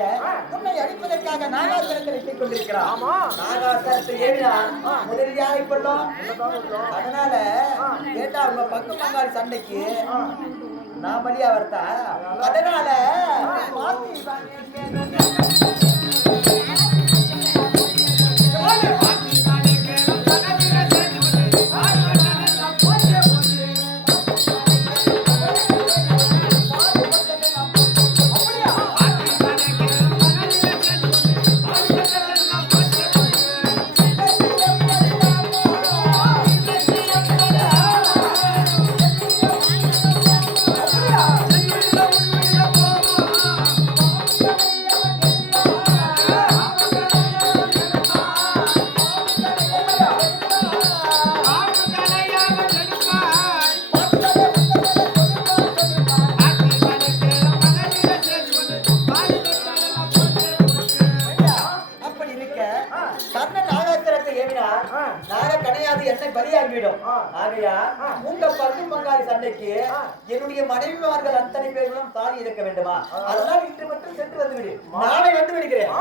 உன்னை அழிப்பதற்காக நாகாசுரத்தை வைத்துக் கொண்டிருக்கிறான் நாகாசுரத்தை ஏறினான் முதலில் யாரை கொள்ளும் அதனால கேட்டா உங்க பக்கு பங்காளி சண்டைக்கு நான் பலியா வரத்தா அதனால என்னுடைய மனைவிமார்கள் அத்தனை பேர்களும் தாலி இருக்க வேண்டுமா அதனால் இன்று மட்டும் சென்று வந்து விடு நாளை வந்து விடுகிறேன்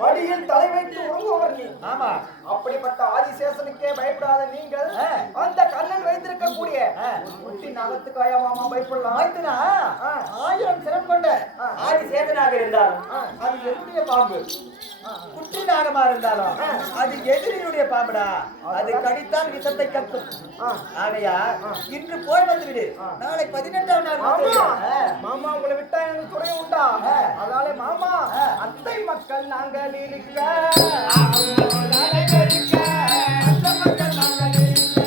மடியில் தலை வைத்து உறங்குபவர் நீ ஆமா அப்படிப்பட்ட ஆதிசேஷனுக்கே பயப்படாத நீங்கள் அந்த கண்ணன் வைத்திருக்கக்கூடிய குட்டி நகத்துக்காயா மாமா பயப்படலாம் 1000 சிரம் கொண்ட ஆதிசேஷனாக இருந்தாலும் அது என்னுடைய பாம்பு குட்டி நாகமா இருந்தாலும் அது எதிரியுடைய பாம்புடா அது கடித்தால் விஷத்தை கக்கும் ஆகையா இன்று போய் வந்து விடு நாளை 18ஆம் நாள் மாமா உங்களை விட்டா எனக்கு துணை உண்டா அதனால மாமா அத்தை மக்கள் நாங்களே இருக்க அலங்கரிக்க அந்த பக்கம் நாங்கள் இருக்க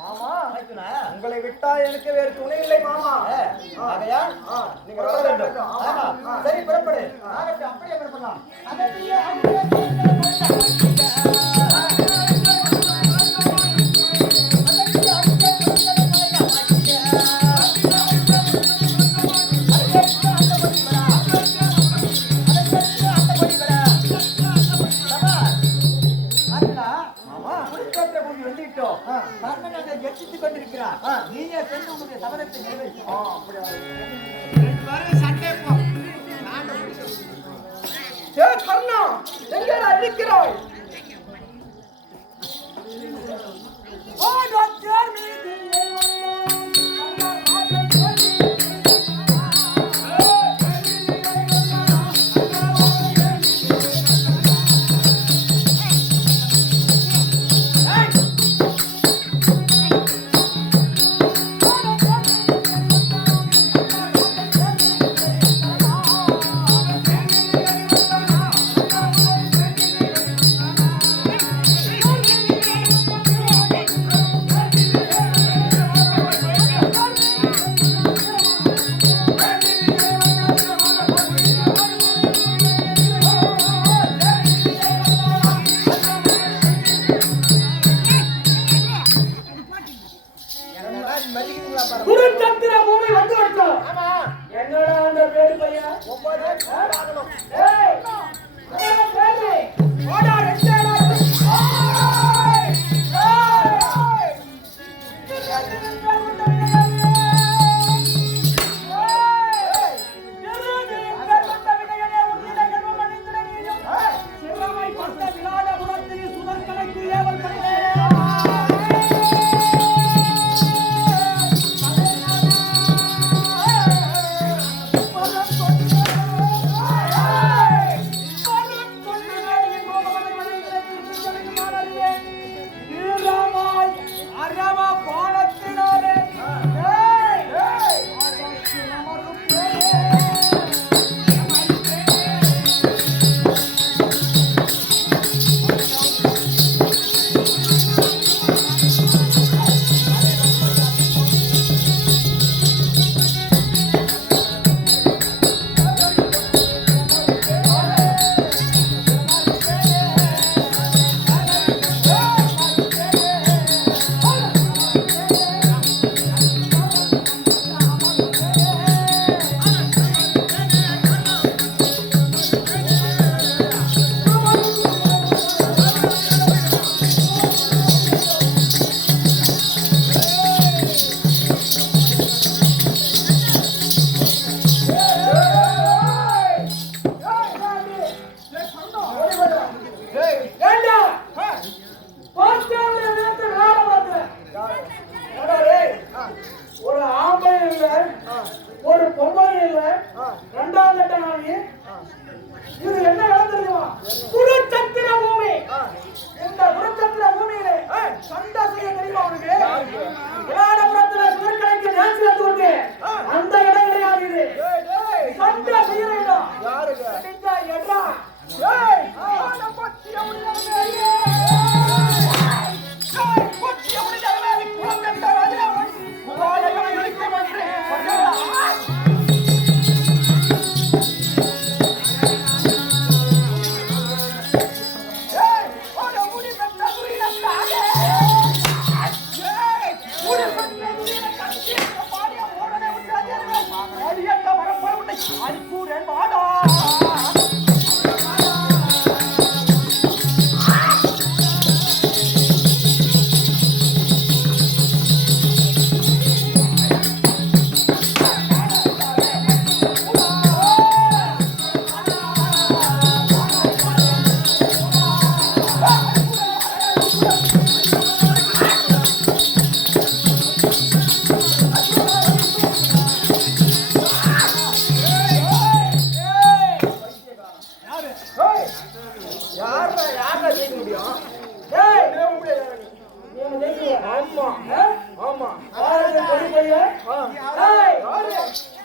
மாமா உங்களை விட்டா எனக்கு வேறு துணை இல்லை மாமா. ஆகையால் நீங்க வர வேண்டும். ஆமா. சரி புறப்படு ஆகட்டும் அப்படியே புறப்படலாம் நீங்க சென்று உங்களுடைய சபதத்தை நிறைவேற்று ஏ கர்ணா எங்கடா இருக்கிறாய்? குருச்சத்திர பூமி வந்து விட்டோம். என்னடா அந்த பேரு பையன்? ஏய், என்ன பேரு? ஓடா, ரெண்டேடா. ஓய்! ஓய்!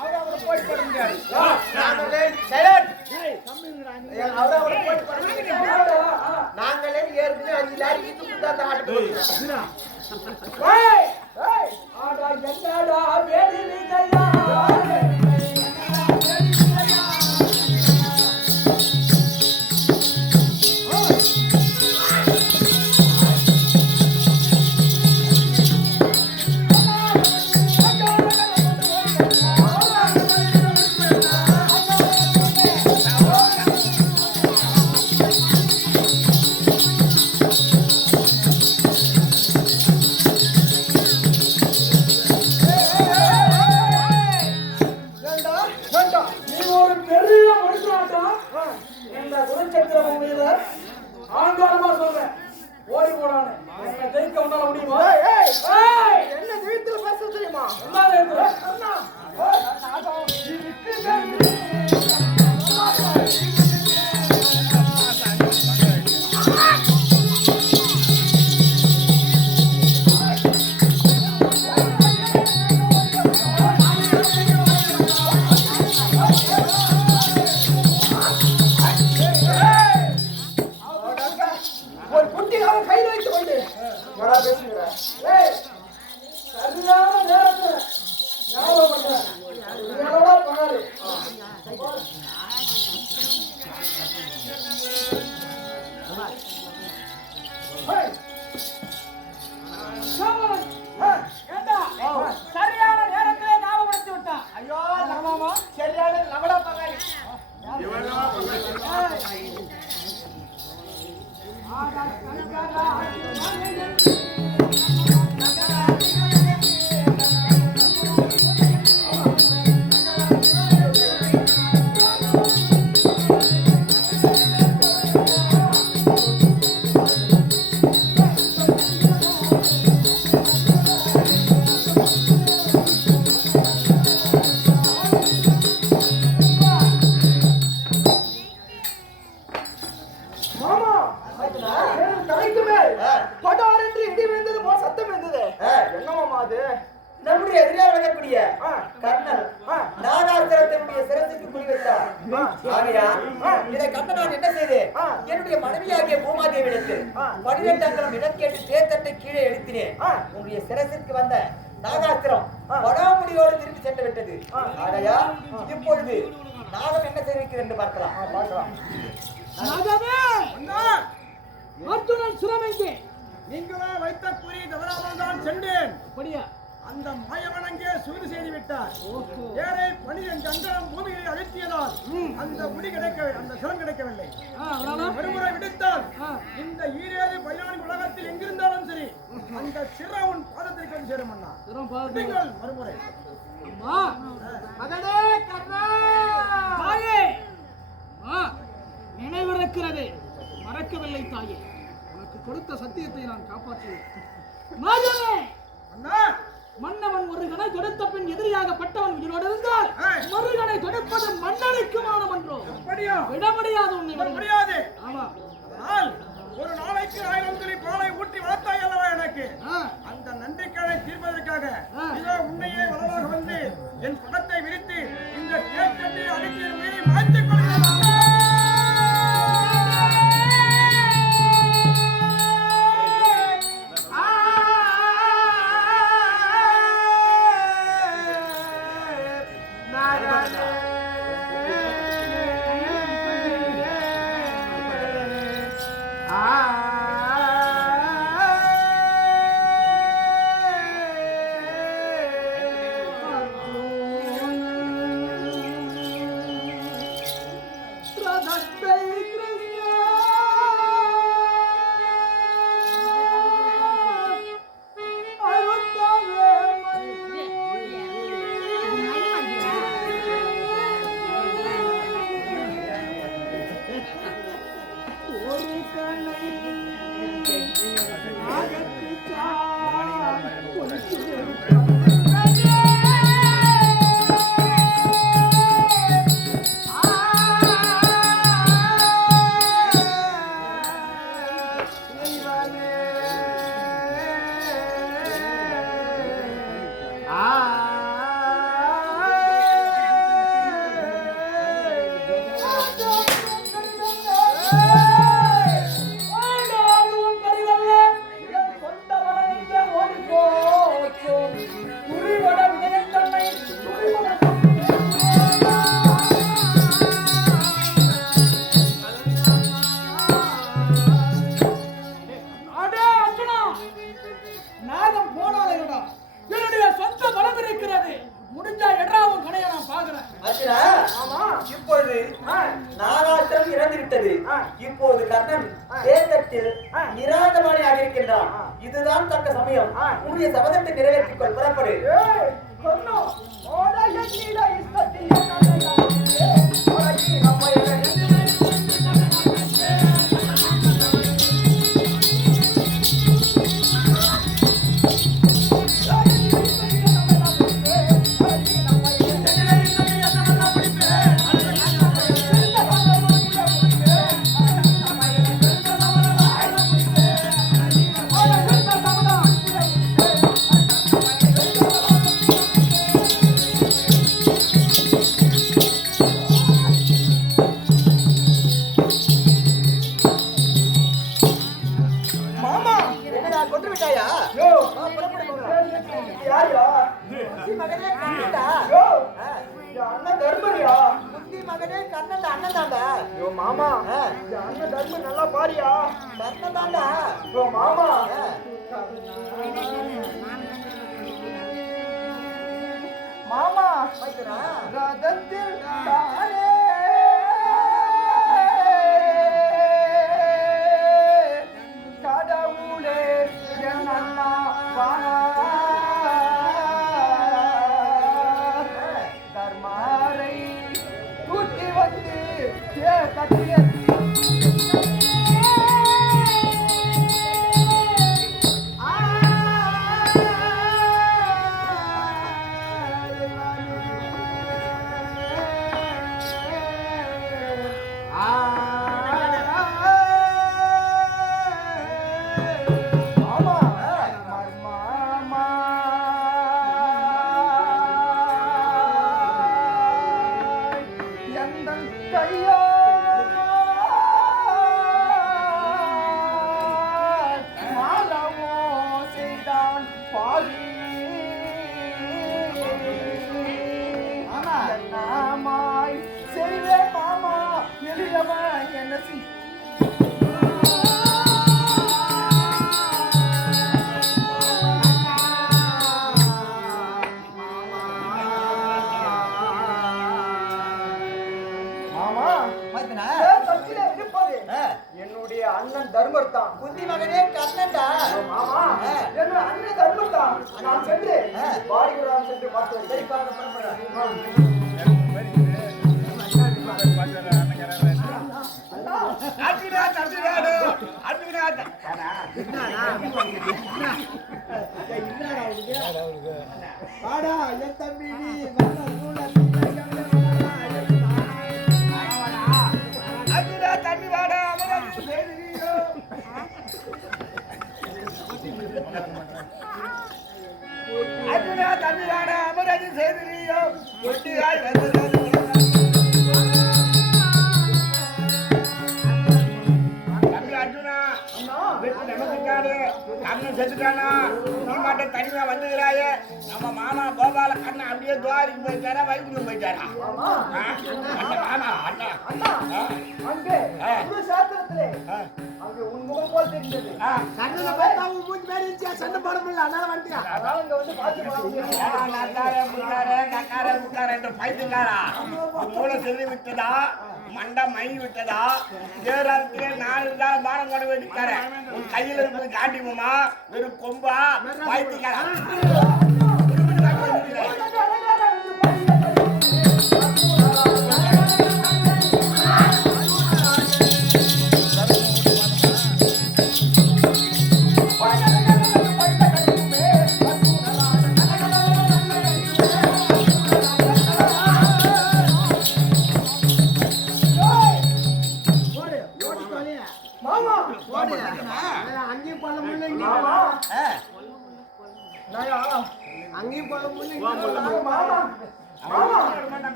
அவரை போட்டு போட முடியாது. நாங்களே சைலண்ட். அவரை போட்டு போட முடியாது. நாங்களே ஏற்கனவே 5 லாரி கிட்ட குடுத்தா ஆட்டு போடுறோம். ஏய் ஏய் ஆடா என்னடா வேடி நீங்கயா சரியான நேரத்திலே ஞாபகப்படுத்தி விட்டான். ஐயோ லவமா சரியான லவடா பகாரி. தலைக்கு மேல் படார் என்று இடி விழுந்தது போல் சத்தம் இருந்தது. என்னமாமா அது? நம்முடைய எதிராக வரக்கூடிய கர்ணன் நாகாசுரத்தினுடைய சிரசுக்கு குறி வைத்தார். ஆகையால் இதை கண்ட நான் என்ன செய்தேன்? என்னுடைய மனைவியாகிய பூமாதேவிடத்தில் 12 அங்குலம் இடம் கேட்டு தேர்தட்டை கீழே எழுத்தினேன். உன்னுடைய சிரசிற்கு வந்த நாகாசுரம் வடாமுடியோடு திரும்பி சென்று விட்டது. ஆகையால் இப்பொழுது நாகம் என்ன தெரிவிக்கிறது என்று பார்க்கலாம். அர்ஜுனன் சுரமெங்கே? நீங்களா வைத்த குறி தவறாமல் தான் சென்றேன். அப்படியா? அந்த மாயவன் அங்கே சூது செய்து விட்டார். ஏழை 12 அங்குலம் பூமியை அழுத்தியதால் அந்த முடி அந்த சிரம் கிடைக்கவில்லை. மறுமுறை விடுத்தால் இந்த ஈரேழு 14 உலகத்தில் எங்கிருந்தாலும் சரி அந்த சிரம் உன் பாதத்திற்கு வந்து சேரும். அண்ணா விடுங்கள் மறுமுறை. மகனே கர்ணா, தாயே நினைவிருக்கிறது, மறக்கவில்லை தாயே. உனக்கு கொடுத்த சத்தியத்தை நான் காப்பாற்றுவேன். அண்ணா மன்னவன் ஒரு கணை தொடுத்த பின் எதிரியாகப்பட்டவன் உயிரோடு இருந்தால் மறுகணை தொடுப்பது மன்னனுக்கு மானமன்றோ? விட முடியாது, உன்னை விட முடியாது. ஆமா, அதனால் ஒரு நாளைக்கு 1000 துளி பாலை ஊட்டி வளர்த்தாய் அல்லவா எனக்கு? அந்த நன்றிக்கடனை தீர்ப்பதற்காக இதோ உன்னையே வளமாக வந்து என் படத்தை விரித்து இந்த கேட்கட்டி அடித்து என் உயிரை மாற்றிக் கொள்கிறேன். இதுதான் தக்க சமயம். உன்னுடைய சபதத்தை நிறைவேற்றிக் கொள். புறப்படு. ஏய் கண்ணா ஓட எண்ணில இஷ்டத்தில் என்னடா ஓடகி நம்ம கொண்டு விட்டாயா? புறப்படு யாரியா மகனே கண்ணன்டா. அண்ணன் தர்மரியா மகனே கண்ணன் அண்ணன் தாண்டா. ஐயோ மாமா அண்ணன் தர்மம் நல்லா பாரியா கண்ணன் தாண்டா. ஐயோ மாமா மாமா ரதத்தில் தானே கடவுளே என் அண்ணா வானா தர்மாரை கூட்டி வந்து கட்டிய என்னுடைய அண்ணன் தர்மர் தான். புத்தி மகனே கண்ணன்டா. மாமா என்னோட அண்ணன் தர்மர் தான். நான் சென்று பாடிகுரான் சென்று பார்த்தேன். சரி பாருங்க புறப்படுறேன். வாடா என் தம்பி நீ தம்பி வாடா அர்ஜுனா தம்பி வாடா அமராஜி செய்தியோ ஒட்டியாய் தம்பி அர்ஜுனா நமக்காரு கண்ணன் செத்துட்டானா நீ மட்டும் தனியா வந்துக்கிறாயே நம்ம மாமா கோபால கண்ணன் அப்படியே துவாரிக்கு போயிட்டாரா வைகுண்டம் போயிட்டாரா மாமா அண்ணா அங்கே சாத்திரத்திலே அங்கே உன் முகம் போல் தெரிந்தது. கண்ணனை பார்த்தா உன் மூஞ்சி மாதிரி இருந்துச்சா? சண்டை போட முடியல அதனால வந்துட்டியா? அதான் இங்க வந்து மூளை செல்லி விட்டதா மண்டை மை விட்டதா தேராத்திலே 4 நாள் மானம் கொண்டு போயிட்டாரு உன் கையில இருப்பது காண்டிமுமா வெறும் கொம்பா பைத்தியக்காரா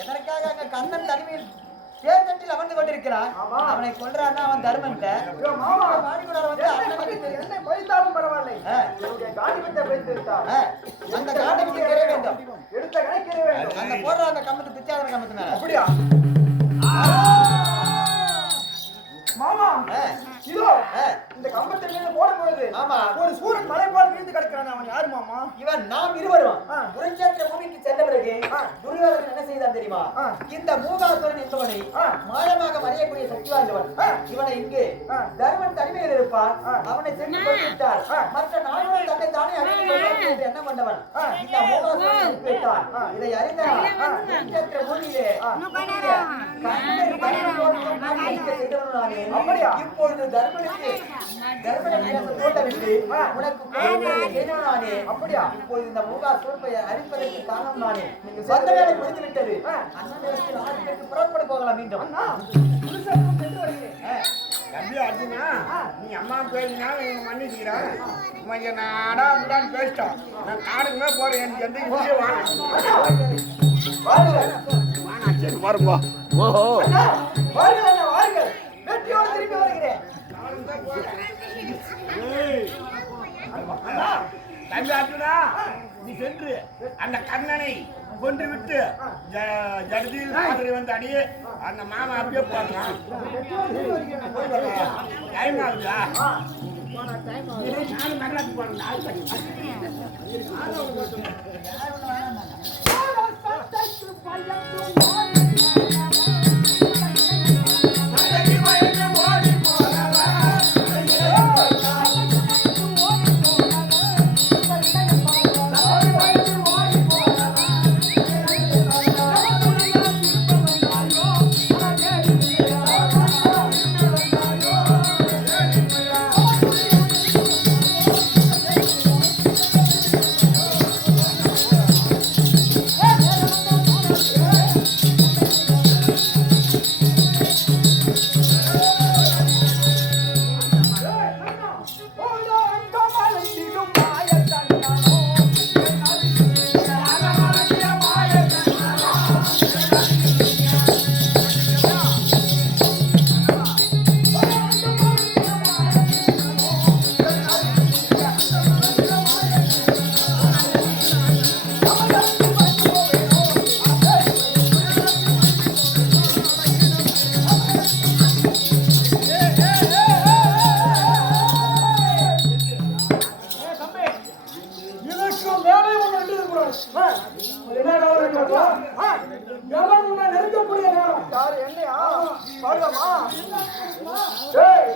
எதற்காக அங்க கண்ணன் தனிமையில் தேர்தட்டில் அமர்ந்து கொண்டிருக்கிறான். அவனை கொல்றான்னா அவன் தர்மன் என்னை பழித்தாலும் பரவாயில்லை. காண்டிபத்தை வைத்திருந்தார். அந்த காண்டிபத்தை கிர வேண்டும். எடுத்த கணக்கிற வேண்டும். அந்த போடுற அந்த கம்பத்து பிச்சாதன கம்பத்து மேல அப்படியா மாமா இதோ இந்த கம்பத்தில் மேல போடும் பொழுது ஆமா. ஒரு சூரன் மலை போல விழுந்து கிடக்கிறான். அவன் யாரு மாமா? இவன் நாம் இருவரும் ஆ. குருச்சேத்திர பூமிக்கு சென்ற பிறகு ஆ. துரியோதனன் என்ன செய்தான் தெரியுமா? ஆ. இந்த மூகாசுரன் என்பவனை ஆ. மாயமாக மறையக்கூடிய சக்தி வாய்ந்தவன். ஆ. இவனை இங்கே ஆ. தர்மன் தனிமையில் இருப்பான். ஆ. அவனை சென்று கொண்டுவிட்டார். ஆ. மற்ற நாடுகள் தன்னை தானே அழித்துக் கொள்வார்கள் என்று எண்ணம் கொண்டவன் ஆ. இந்த மூகாசுரனை அனுப்பிவிட்டான். ஆ. இதை அறிந்த குருச்சேத்திர பூமியிலே கண்ணனை செய்தவன் நானே. அப்படியா? இப்பொழுது தர்மனுக்கு தோட்டவிட்டு உனக்கு கோபத்தை செய்தவன் நானே. அப்படியா? இப்பொழுது இந்த மூகாசுரனை அழிப்பதற்கு காரணம் நானே. சொந்த வேலை முடிந்து விட்டது. அண்ணன் நேரத்தில் ஆட்களுக்கு புறப்பட போகலாம் மீண்டும். அண்ணா குருசேத்திரம் சென்று வருகிறேன். தம்பி அர்ஜுனா, நீ அம்மா பேசினா நீங்க மன்னிச்சுக்கிறேன். கொஞ்சம் நாடா முடான்னு பேசிட்டோம். நான் காடுக்குமே போறேன். எனக்கு எந்த விஷயம் பாருங்க. அண்ணா வாருங்கள் அண்ணா வாருங்கள். வெற்றியோடு திரும்பி வருகிறேன். தம்பி அர்ஜுனா, நீ சென்று அந்த கண்ணனை கொன்று விட்டு ஜடதியில் மாதிரி வந்து அடியே அந்த மாமா அப்படியே போடலாம். டைம் ஆகுதா? நானும் நகராட்சி போறேன். யாரு என்னையா? பாருங்கம்மா. ஏய்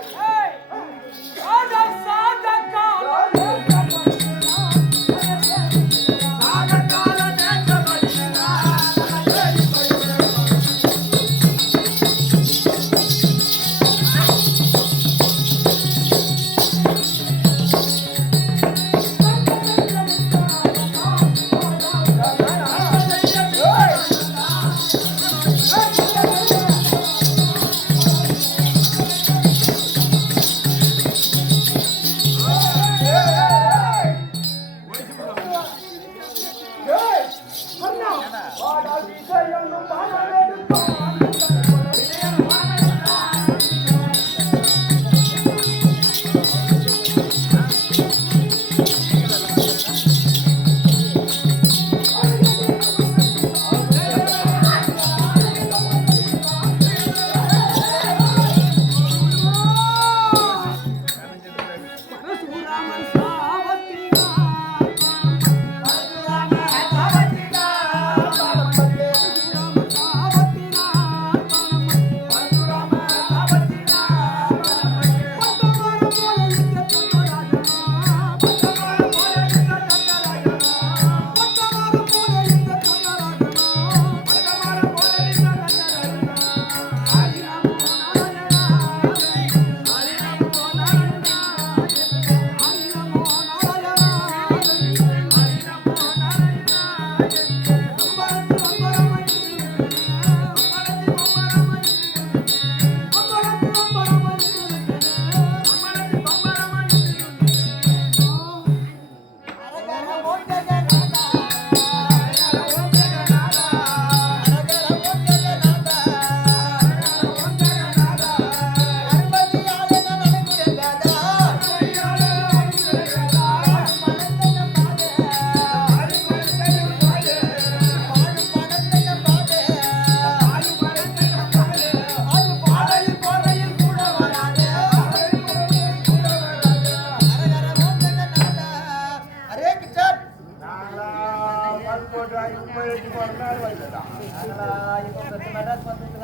இப்போ 8 நாள் வந்துட்டான் அதனால இப்போ பிரச்சனை மெட்ராஸ் வந்துட்டு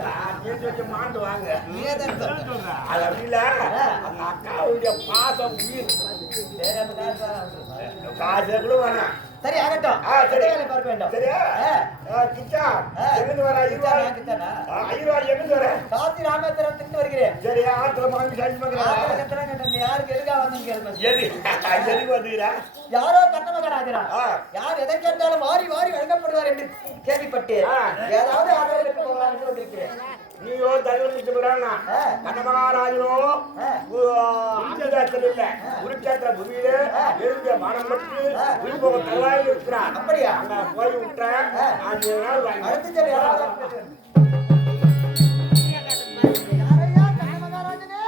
நாட்டுக்கு வந்து மாண்டு வாங்க ஏதன் அது அப்படி இல்ல அந்த அக்காவுடைய பாசம் உயிர் சரி அந்த காசே கூட வேணாம் சரி ஆகட்டும் சரி பார்க்க வேண்டும் சரியா கிச்சா எங்கிருந்து வர ஐயா கிச்சனா ஐயா எங்கிருந்து வர காசி ராமேஸ்வரத்துக்கு வருகிறேன் சரி ஆத்துல மாங்கி சாஞ்சி ஆத்துல கட்டணம் கட்டணும் யாருக்கு எதுக்காக வந்தீங்க எது எதுக்கு வந்துக்கிறா யாரோ கட்டமகராகிறார் யார் எதை கேட்டாலும் வாரி வாரி வழங்கப்படுவார் என்று கேள்விப்பட்டு ஏதாவது ஆதரவு பெற்று போகலாம் என்று வந்திருக்கிறேன் நீயோ தகவல் கண்ணமகாராஜனோ அங்கத்தில் இல்ல குருச்சேத்திர பூமியில எழுந்திய மானம் பற்றி உயிர்போக தருவாயில் இருக்கிறார் அப்படியா அங்க போய் விட்டேன் அடுத்து சரி யாரையா கண்ணமகாராஜனே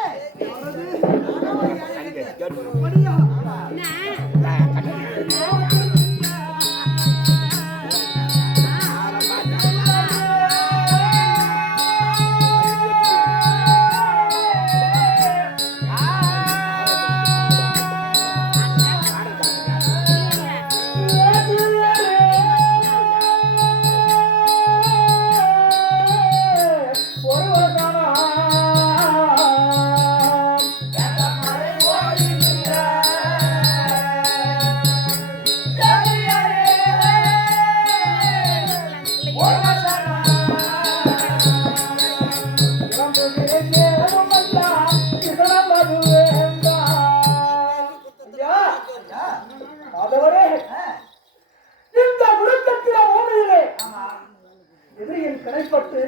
கடைப்பட்டு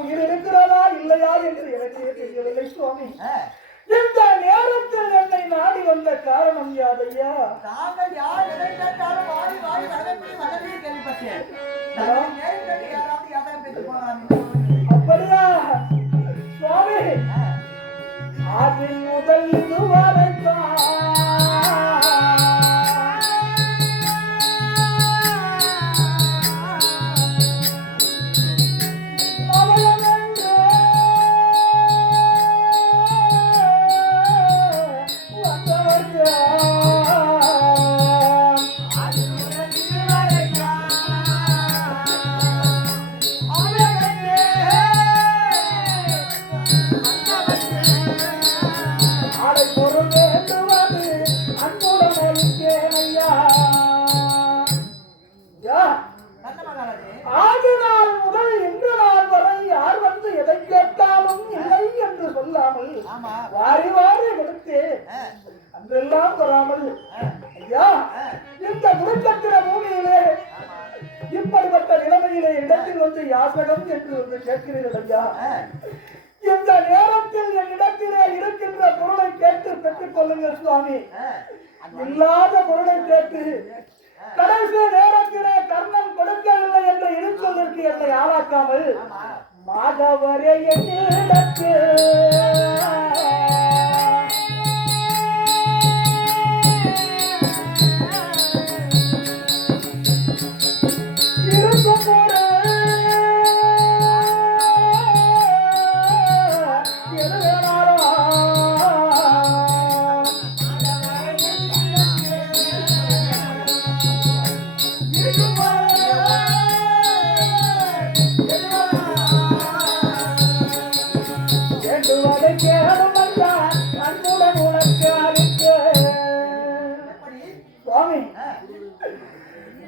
உயிர் இருக்கிறதா இல்லையா என்று எனக்கே தெரியவில்லை சுவாமி இந்த நேரத்தில் என்னை நாடி வந்த காரணம் யாதையா தாங்கள் யார் எதை கேட்டாலும் வாரி வாரி வழங்கப்படி வளர்ந்து கேள்விப்பட்டேன் யாராவது யாத்திரை பெற்று போகலாம் அப்படியா சுவாமி அதில் முதல் இதுவரைத்தான் வாரி வாரி கொடுத்து அங்கெல்லாம் வராமல் ஐயா இந்த குருச்சத்திர பூமியிலே இப்படிப்பட்ட நிலைமையிலே இடத்தில் வந்து யாசகம் என்று வந்து கேட்கிறீர்கள் ஐயா இந்த நேரத்தில் என்னிடத்திலே இருக்கின்ற பொருளை கேட்டு பெற்றுக் கொள்ளுங்கள் சுவாமி இல்லாத பொருளை கேட்டு கடைசி நேரத்திலே கர்ணன் கொடுக்கவில்லை என்ற இழுச்சொல்லிற்கு என்னை ஆளாக்காமல் மாதவரே என்னிடத்தில்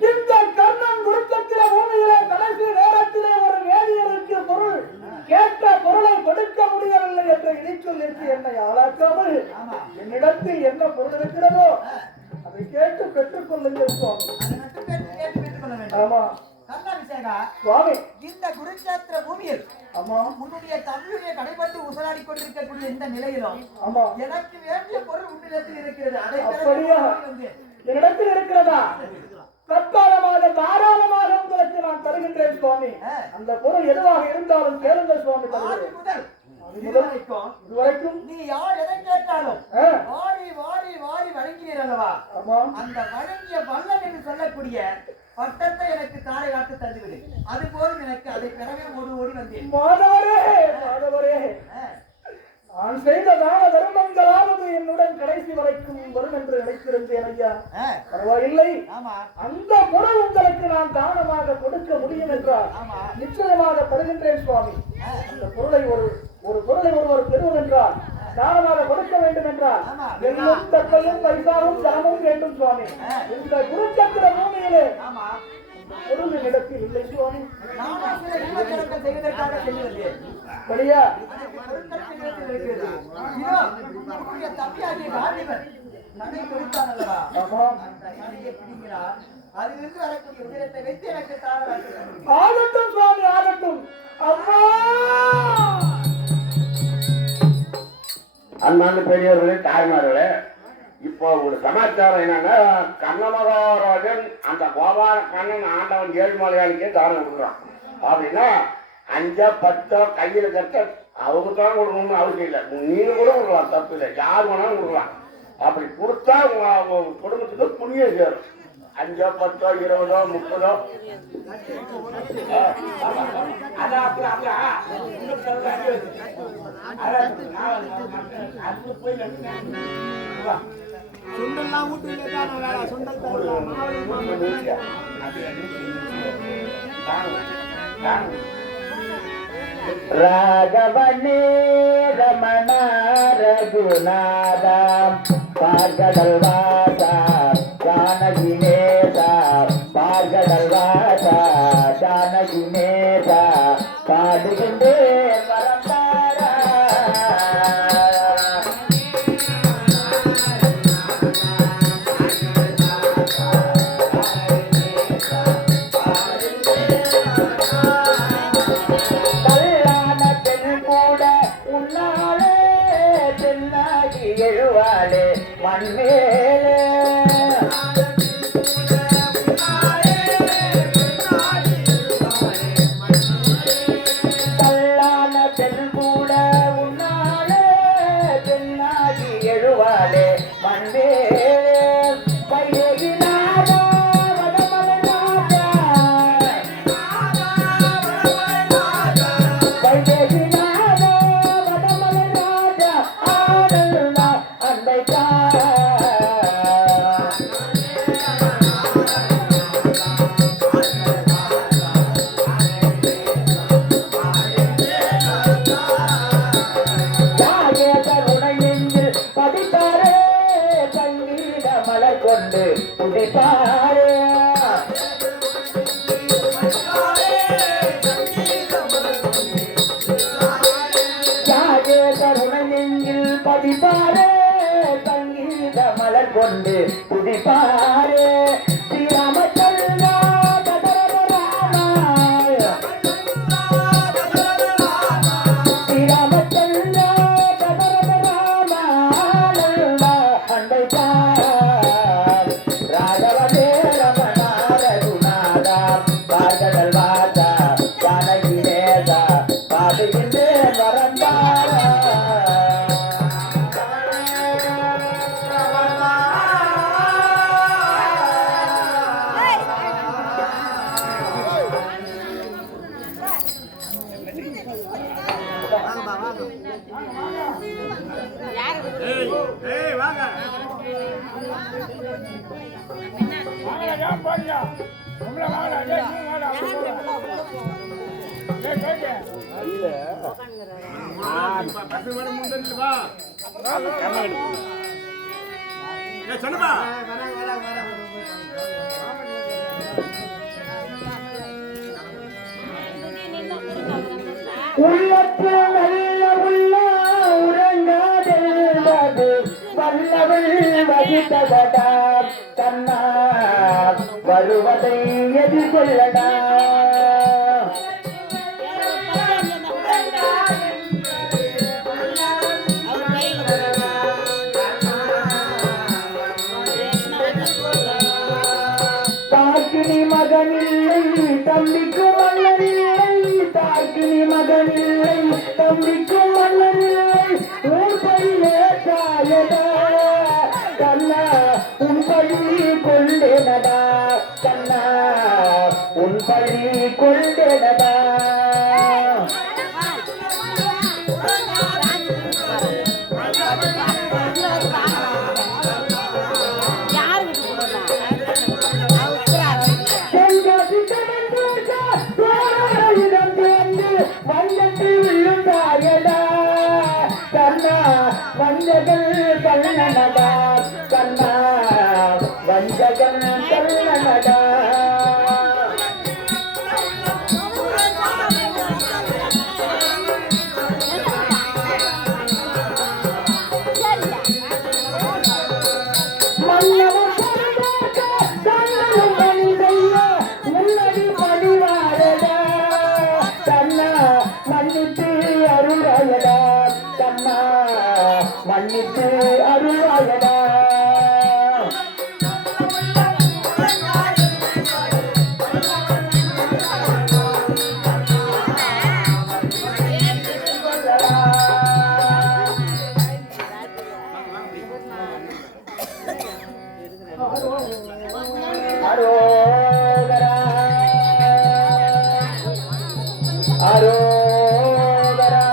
இந்த கர்ணன் குருச்சத்திர பூமியிலே கடைசி நேரத்திலே ஒரு வேதியருக்கு பொருள் கேட்ட பொருளை கொடுக்க முடியவில்லை என்ற இனிச்சொல்லிற்கு என்னை ஆளாக்காமல் என்னிடத்தில் என்ன பொருள் இருக்கிறதோ அதை கேட்டு பெற்றுக் கொள்ளுங்கள் சுவாமி. ஆமா சுவாமி இந்த குருச்சேத்திர பூமியில் ஆமா உன்னுடைய தம்பியுடைய கடைபட்டு உசலாடி கொண்டிருக்கக்கூடிய இந்த நிலையிலும் ஆமா எனக்கு வேண்டிய பொருள் உன்னிடத்தில் இருக்கிறது அதை அப்படியா என்னிடத்தில் இருக்கிறதா தற்காலமாக தாராளமாக உங்களுக்கு நான் தருகின்றேன் சுவாமி அந்த பொருள் எதுவாக இருந்தாலும் கேளுங்கள் சுவாமி முதல் இதுவரைக்கும் நீ யார் எதை கேட்டாலும் வாரி வாரி வாரி வழங்கினீர் அல்லவா அந்த வழங்கிய வல்லன் என்று சொல்லக்கூடிய பட்டத்தை எனக்கு தாரை காட்டு தந்துவிடு அது போலும் எனக்கு அதை பெறவே ஓடி ஓடி வந்தேன் மாதவரே மாதவரே நான் செய்த தான தர்மங்களாவது என்னுடன் கடைசி வரைக்கும் வரும் என்று நினைத்திருந்தேன் ஐயா. பரவாயில்லை, அந்த பொருள் உங்களுக்கு நான் தானமாக கொடுக்க முடியும் என்றால் நிச்சயமாக தருகின்றேன் சுவாமி. அந்த பொருளை ஒரு பொருளை ஒருவர் பெறுவதென்றால் தானமாக கொடுக்க வேண்டும் என்றால் எல்லும் தத்தையும் பைசாவும் தனமும் வேண்டும் சுவாமி. இந்த குருச்சக்கர பூமியிலே பொருளின் இடத்தில் இல்லை சுவாமி. படியா ஆகட்டும் சுவாமி, ஆகட்டும். அம்மா அண்ணாண்டு பெரியவர்களே, தாய்மார்களே, இப்போ ஒரு சமாச்சாரம் என்னன்னா, கண்ணமகாராஜன் அந்த கோபால கண்ணன் ஆண்டவன் ஏழுமலையானுக்கே தானம் கொடுக்குறான். அப்படின்னா 5 10 கையில கட்ட அவங்க தான் கொடுக்கணும்னு அவசியம் இல்லை. நீங்க கூட கொடுக்கலாம், தப்பு இல்லை. யார் வேணாலும் கொடுக்கலாம். அப்படி கொடுத்தா உங்க குடும்பத்துக்கு புண்ணியம் சேரும். 5 10 20 30 சுண்டல்லாம் ராகவனே ரமண ரகுநாதா பார்கடல்வாசா ஜானகினேசா பார்கடல்வாசா ஜானகினேசா பாடுகின்றேன் வரந்தாரா. எழுவாளே மண்மேலே கல்லான பெண் கூட உன்னாலே பெண்ணாகி எழுவாளே மண்மேலே பையகினாரா வடமலைநாதா பையகினாரா வடமலைநாதா ஆடலுமா அன்பை பதிப்பாரே பங்கீட மலர் கொண்டு துடிப்பாரே கருணையில் பதிப்பாரே சங்கீத மலர் கொண்டு துடிப்பாரே ஸ்ரீராமச்சந்திரா ஸ்ரீராமச்சந்திரா அன்பை ராகவனே ரமண ரகுநாதா பார்கடல் வாசா ஜானகினேசா பாடுகின்றேன் வரந்தாரா. உள்ளத்தில் நல்ல உள்ள உறங்காதெல்வது வல்லவள் வகித்ததடா கண்ணா வருவதை எதிர்கொள்ளடா. தாக்கினி மகனில்லை தம்பிக்கும் மன்னரில்லை, தாக்கினி மகனில்லை தம்பிக்கும் மன்னரில்லை, ஊர் பையே தாயடா கண்ணா உன் பழி கொண்டேனடா கண்ணா உன் பழி கொண்டேனடா. நாயகன் கல்லனடா மன்னித்து அருள்வாயடா அரோகரா அரோகரா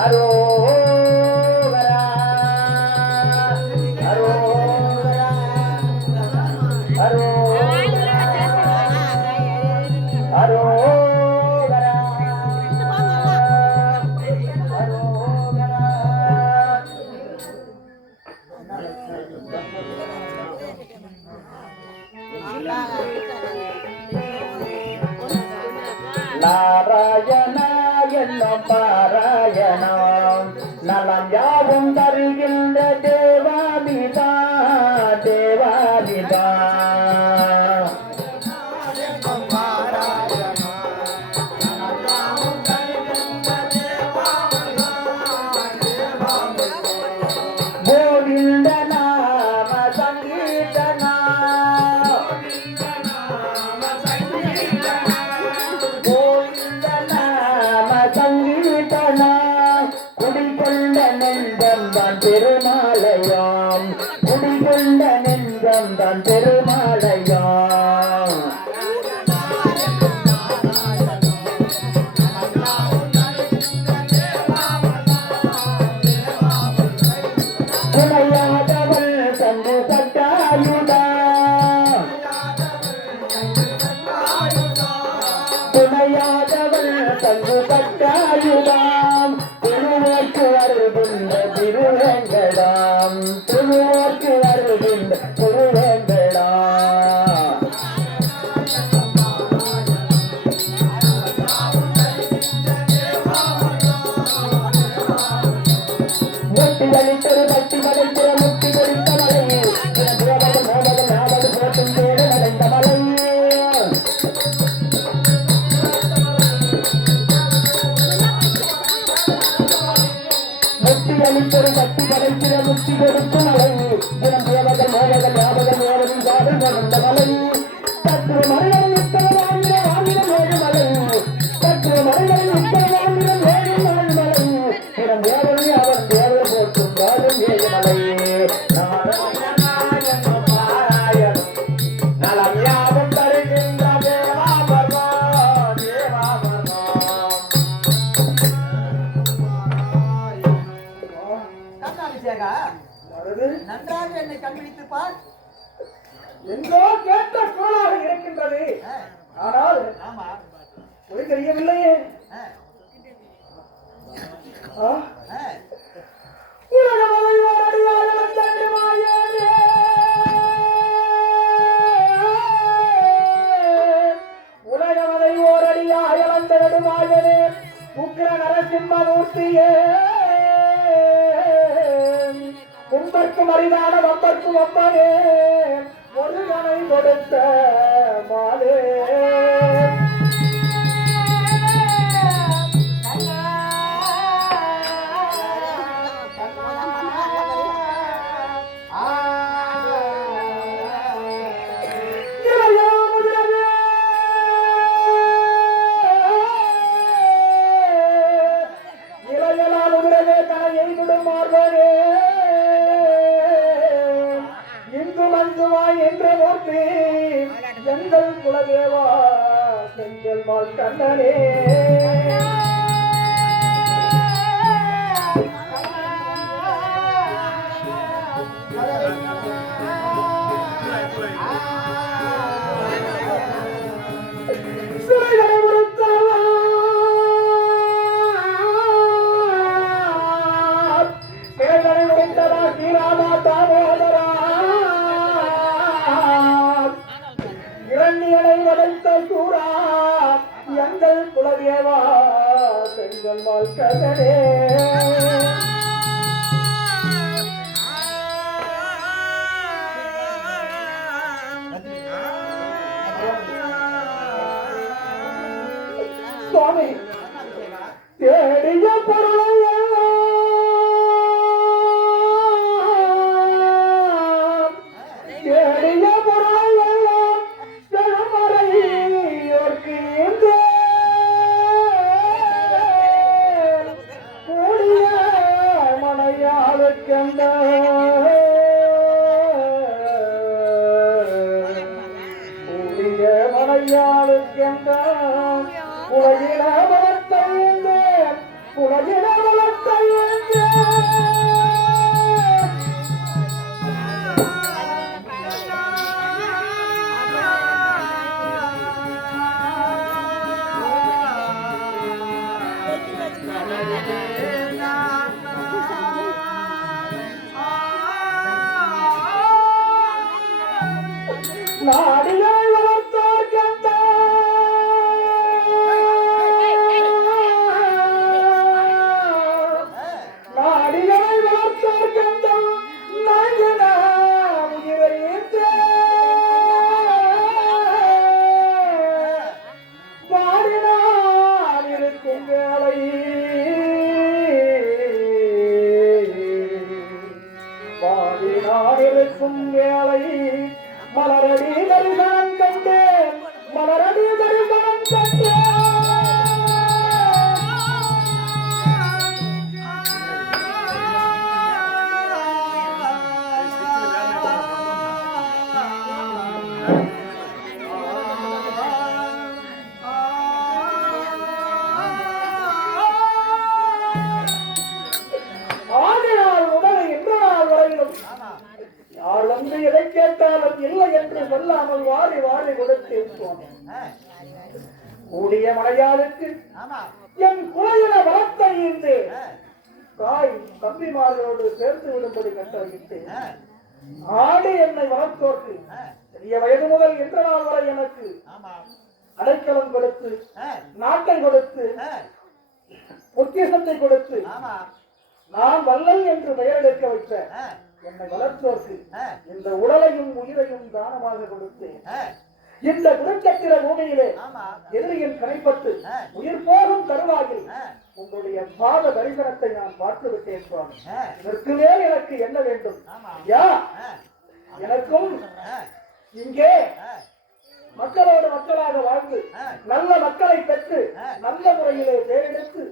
அரோகரா அரோகரா அரோகரா அரோகரா நாராயணா என்னும் பாராயணம் நலம் யாவும் தருகின்ற தேவாதிதா தேவாதிதா கோவிந்த நாம சங்கீதனா கோவிந்த நாம சங்கீதனா குடிகொண்ட நெஞ்சம் தான் பெருமாளையாம் குடிகொண்ட நெஞ்சம் தான் பெருமாளையாம் துணையாதவள் தந்து சட்டாயுதா துணையாதவள் தந்து சட்டாயுதாம் திருவோர்க்கு வருகின்ற திருவேங்கடாம் திருவோர்க்கு வருகின்ற திருவேங்கடாம் முட்டி வலித்தொரு பட்டி வளைத்திர முட்டி கொடுத்த மலை மோதல் நாவது போட்டும் தேடு நடைந்த மலை முட்டி வலித்தொரு பட்டி வளைத்திர முட்டி கொடுத்த மலை தினம் தேவர்கள் மோதல் ஞாபகம் மோதலின் காதல் நடந்த மலை சற்று மலைகளில் நிற்கிற வாங்கிடம் ஏழு மலை சற்று மலைகளில் நிற்கிற வாங்கிடம் ஏழு நாள் மலை தினம் தேவர்கள் அவர் தேவரை போற்றும் காதல் ஏழு மலை நாராயணா என்னும் பாராயணம் நலம் யாவும் தருகின்ற தேவாபரணம் கண்ணாபிஷேகா நன்றாக என்னை கண்டுபிடித்து பார். எங்கோ கேட்ட கோளாறு இருக்கின்றது. ஆனால் ஆமா ஒரு தெரியவில்லையே. உலகமதை ஓரடியாய வந்த நடுமாயனே உக்கிர நரசிம்மமூர்த்தியே உம்பர்க்கும் அரிதான வம்பர்க்கும் வம்பனே முருகனை கொடுத்த மாலே எங்கள் குலதேவா செஞ்சல் மால் கண்ணனே அம்மாள் கதனே சுவாமி தேடிய பொருளை தேடிய பொருளை எல்லாம் செழுமறையோர்க்கு கூடிய மனையாளுக்கென்ற கூடிய மனையாளுக்கென்ற உலகின வளர்த்தேன் உலகின வளர்த்தேன் நாடிகளை வளர்த்தோர் கண்ட நாடிகளை வளர்த்தோர் கண்ட நாயனாம் இறையேற்ற பாடினால் இருக்கும் வேளை பாடினால் இருக்கும் வேளை மலரடி தரிசனம் கண்டேன் மலரடி தரிசனம் கண்டேன் ஆதினால் முதல் இன்று நாள் வரையிலும் யார் வந்து எதை கேட்டாலும் இல்லை என்று சொல்லாமல் வாரி வாரி கொடுத்தேன் சுவாமி. கூடிய மலையாளுக்கு என் குலையின வளத்தை இருந்து தாய் தம்பிமார்களோடு சேர்த்து விடும்படி கட்டளையிட்டேன். ஆடு என்னை வளர்த்தோர்க்கு சிறிய வயது முதல் இன்ற நாள் வரை எனக்கு அடைக்கலம் கொடுத்து நாட்டை கொடுத்து பொக்கிஷத்தை கொடுத்து நான் வல்லல் என்று பெயர் எடுக்க வைத்த என்னை வளர்த்தோர்க்கு இந்த உடலையும் உயிரையும் தானமாக கொடுத்தேன். இந்த குருச்சத்திர பூமியிலே எதிரியின் கனைப்பட்டு உயிர் போகும் தருவாயில் உங்களுடைய பாத தரிசனத்தை நான் பார்த்து விட்டேன் சுவாமி. இதற்கு மேல் எனக்கு என்ன வேண்டும்? யா எனக்கும் இங்கே மக்களோடு மக்களாக வாழ்ந்து நல்ல மக்களை பெற்று நல்ல முறையிலே தேர்ந்தெடுத்து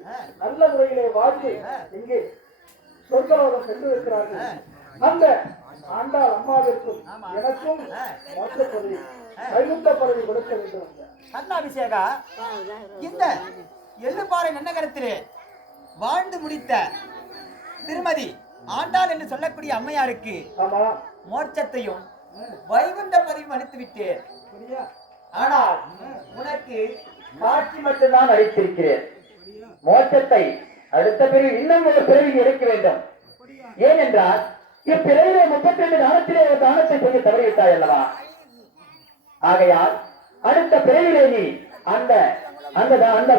நல்ல முறையிலே வாழ்ந்து இங்கே சொர்க்கலோகம் சென்றிருக்கிறார்கள். அந்த ஆண்டாள் அம்மாவிற்கும் எனக்கும் மோட்ச பதவி கைமுத்த பதவி கொடுக்க வேண்டும். கண்ணாபிஷேகா, இந்த எள்ளுப்பாறை நன்னகரத்திலே வாழ்ந்து முடித்த திருமதி ஆண்டாள் என்று சொல்லக்கூடிய அம்மையாருக்கு மோட்சத்தையும் வைகுண்ட பதவியும் அளித்து விட்டேன். ஆனால் உனக்கு காட்சி மட்டும்தான் அளித்திருக்கிறேன். மோட்சத்தை அடுத்த பிறகு இன்னும் ஒரு பிறவி எடுக்க வேண்டும். ஏனென்றால் இப்பிறவிலே 32 தானத்திலே ஒரு தானத்தை செய்ய தவறிவிட்டாய் அல்லவா? ஆகையால் அடுத்த பிறவிலே நீ அந்த அந்த அந்த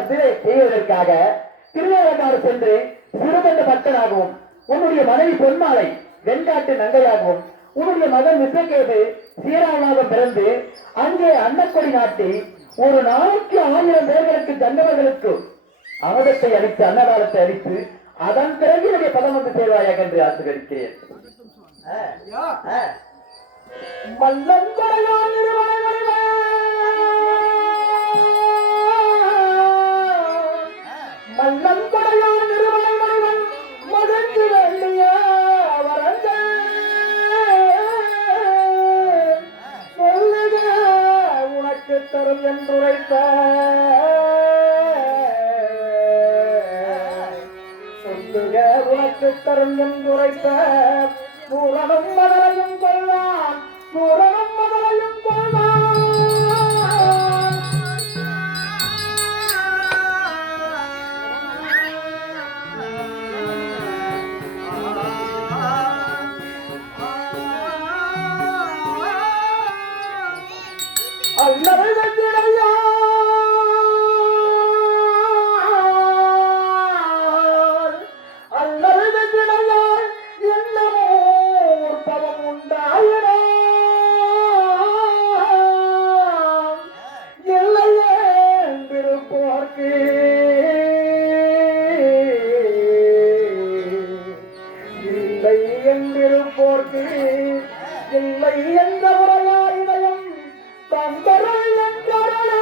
செய்வதற்காக திருவேலக்காடு சென்று சிறுபந்த பக்தனாகவும் உன்னுடைய மனைவி பொன்மாலை வெண்காட்டு நங்கையாகவும் உன்னுடைய மகன் விஸ்வகேது சீராமாக பிறந்து அங்கே அன்னக்கொடி நாட்டி ஒரு நாளைக்கு 1000 பேர்களுக்கு தண்டவர்களுக்கு அமுதத்தை அளித்து அன்னதானத்தை அளித்து அதன் பிறகு என்னுடைய பதம் வந்து சேர்வாயாக என்று ஆசீர்வதிக்கிறேன். மல்லம்படையான் நிறுவனை மனிதன் மகிழ்ந்து வெள்ளிய வரங்கள் சொல்லுக உனக்கு தரும் என்றுரைத்த சொல்லுக உனக்கு தரும் என்றுரைத்த பூரணம் மதலையும் கொள்ளான் பூரணம் மதலையும் கொள்ளான். அல்லவை வெற்றிடையா என்றிருப்போர்க்கு இல்லை என்ற உரையாயிரம் தந்தரல் என்றரலே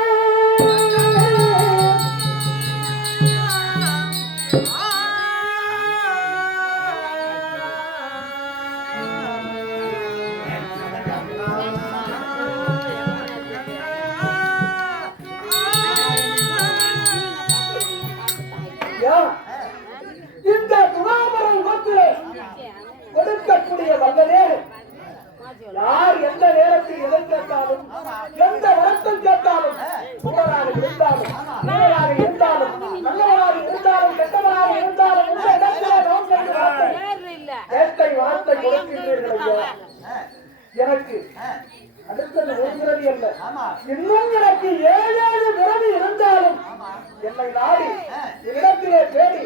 இந்த துணாமரம் கோத்திலே கொடுக்கக்கூடிய வல்லனே யார் எந்த நேரத்தில் எதை கேட்டாலும் எந்த வருத்தம் கேட்டாலும் சுடராக இருந்தாலும் நேராக இருந்தாலும் நல்லவராக இருந்தாலும் கெட்டவராக இருந்தாலும் இந்த இடத்திலே நாம் கேட்டை வார்த்தை கொடுக்கின்றீர்கள் ஐயா எனக்கு அடுத்தது ஒருகிறது அல்ல இன்னும் எனக்கு 7 பிறவி இருந்தாலும் என்னை நாடி இடத்திலே தேடி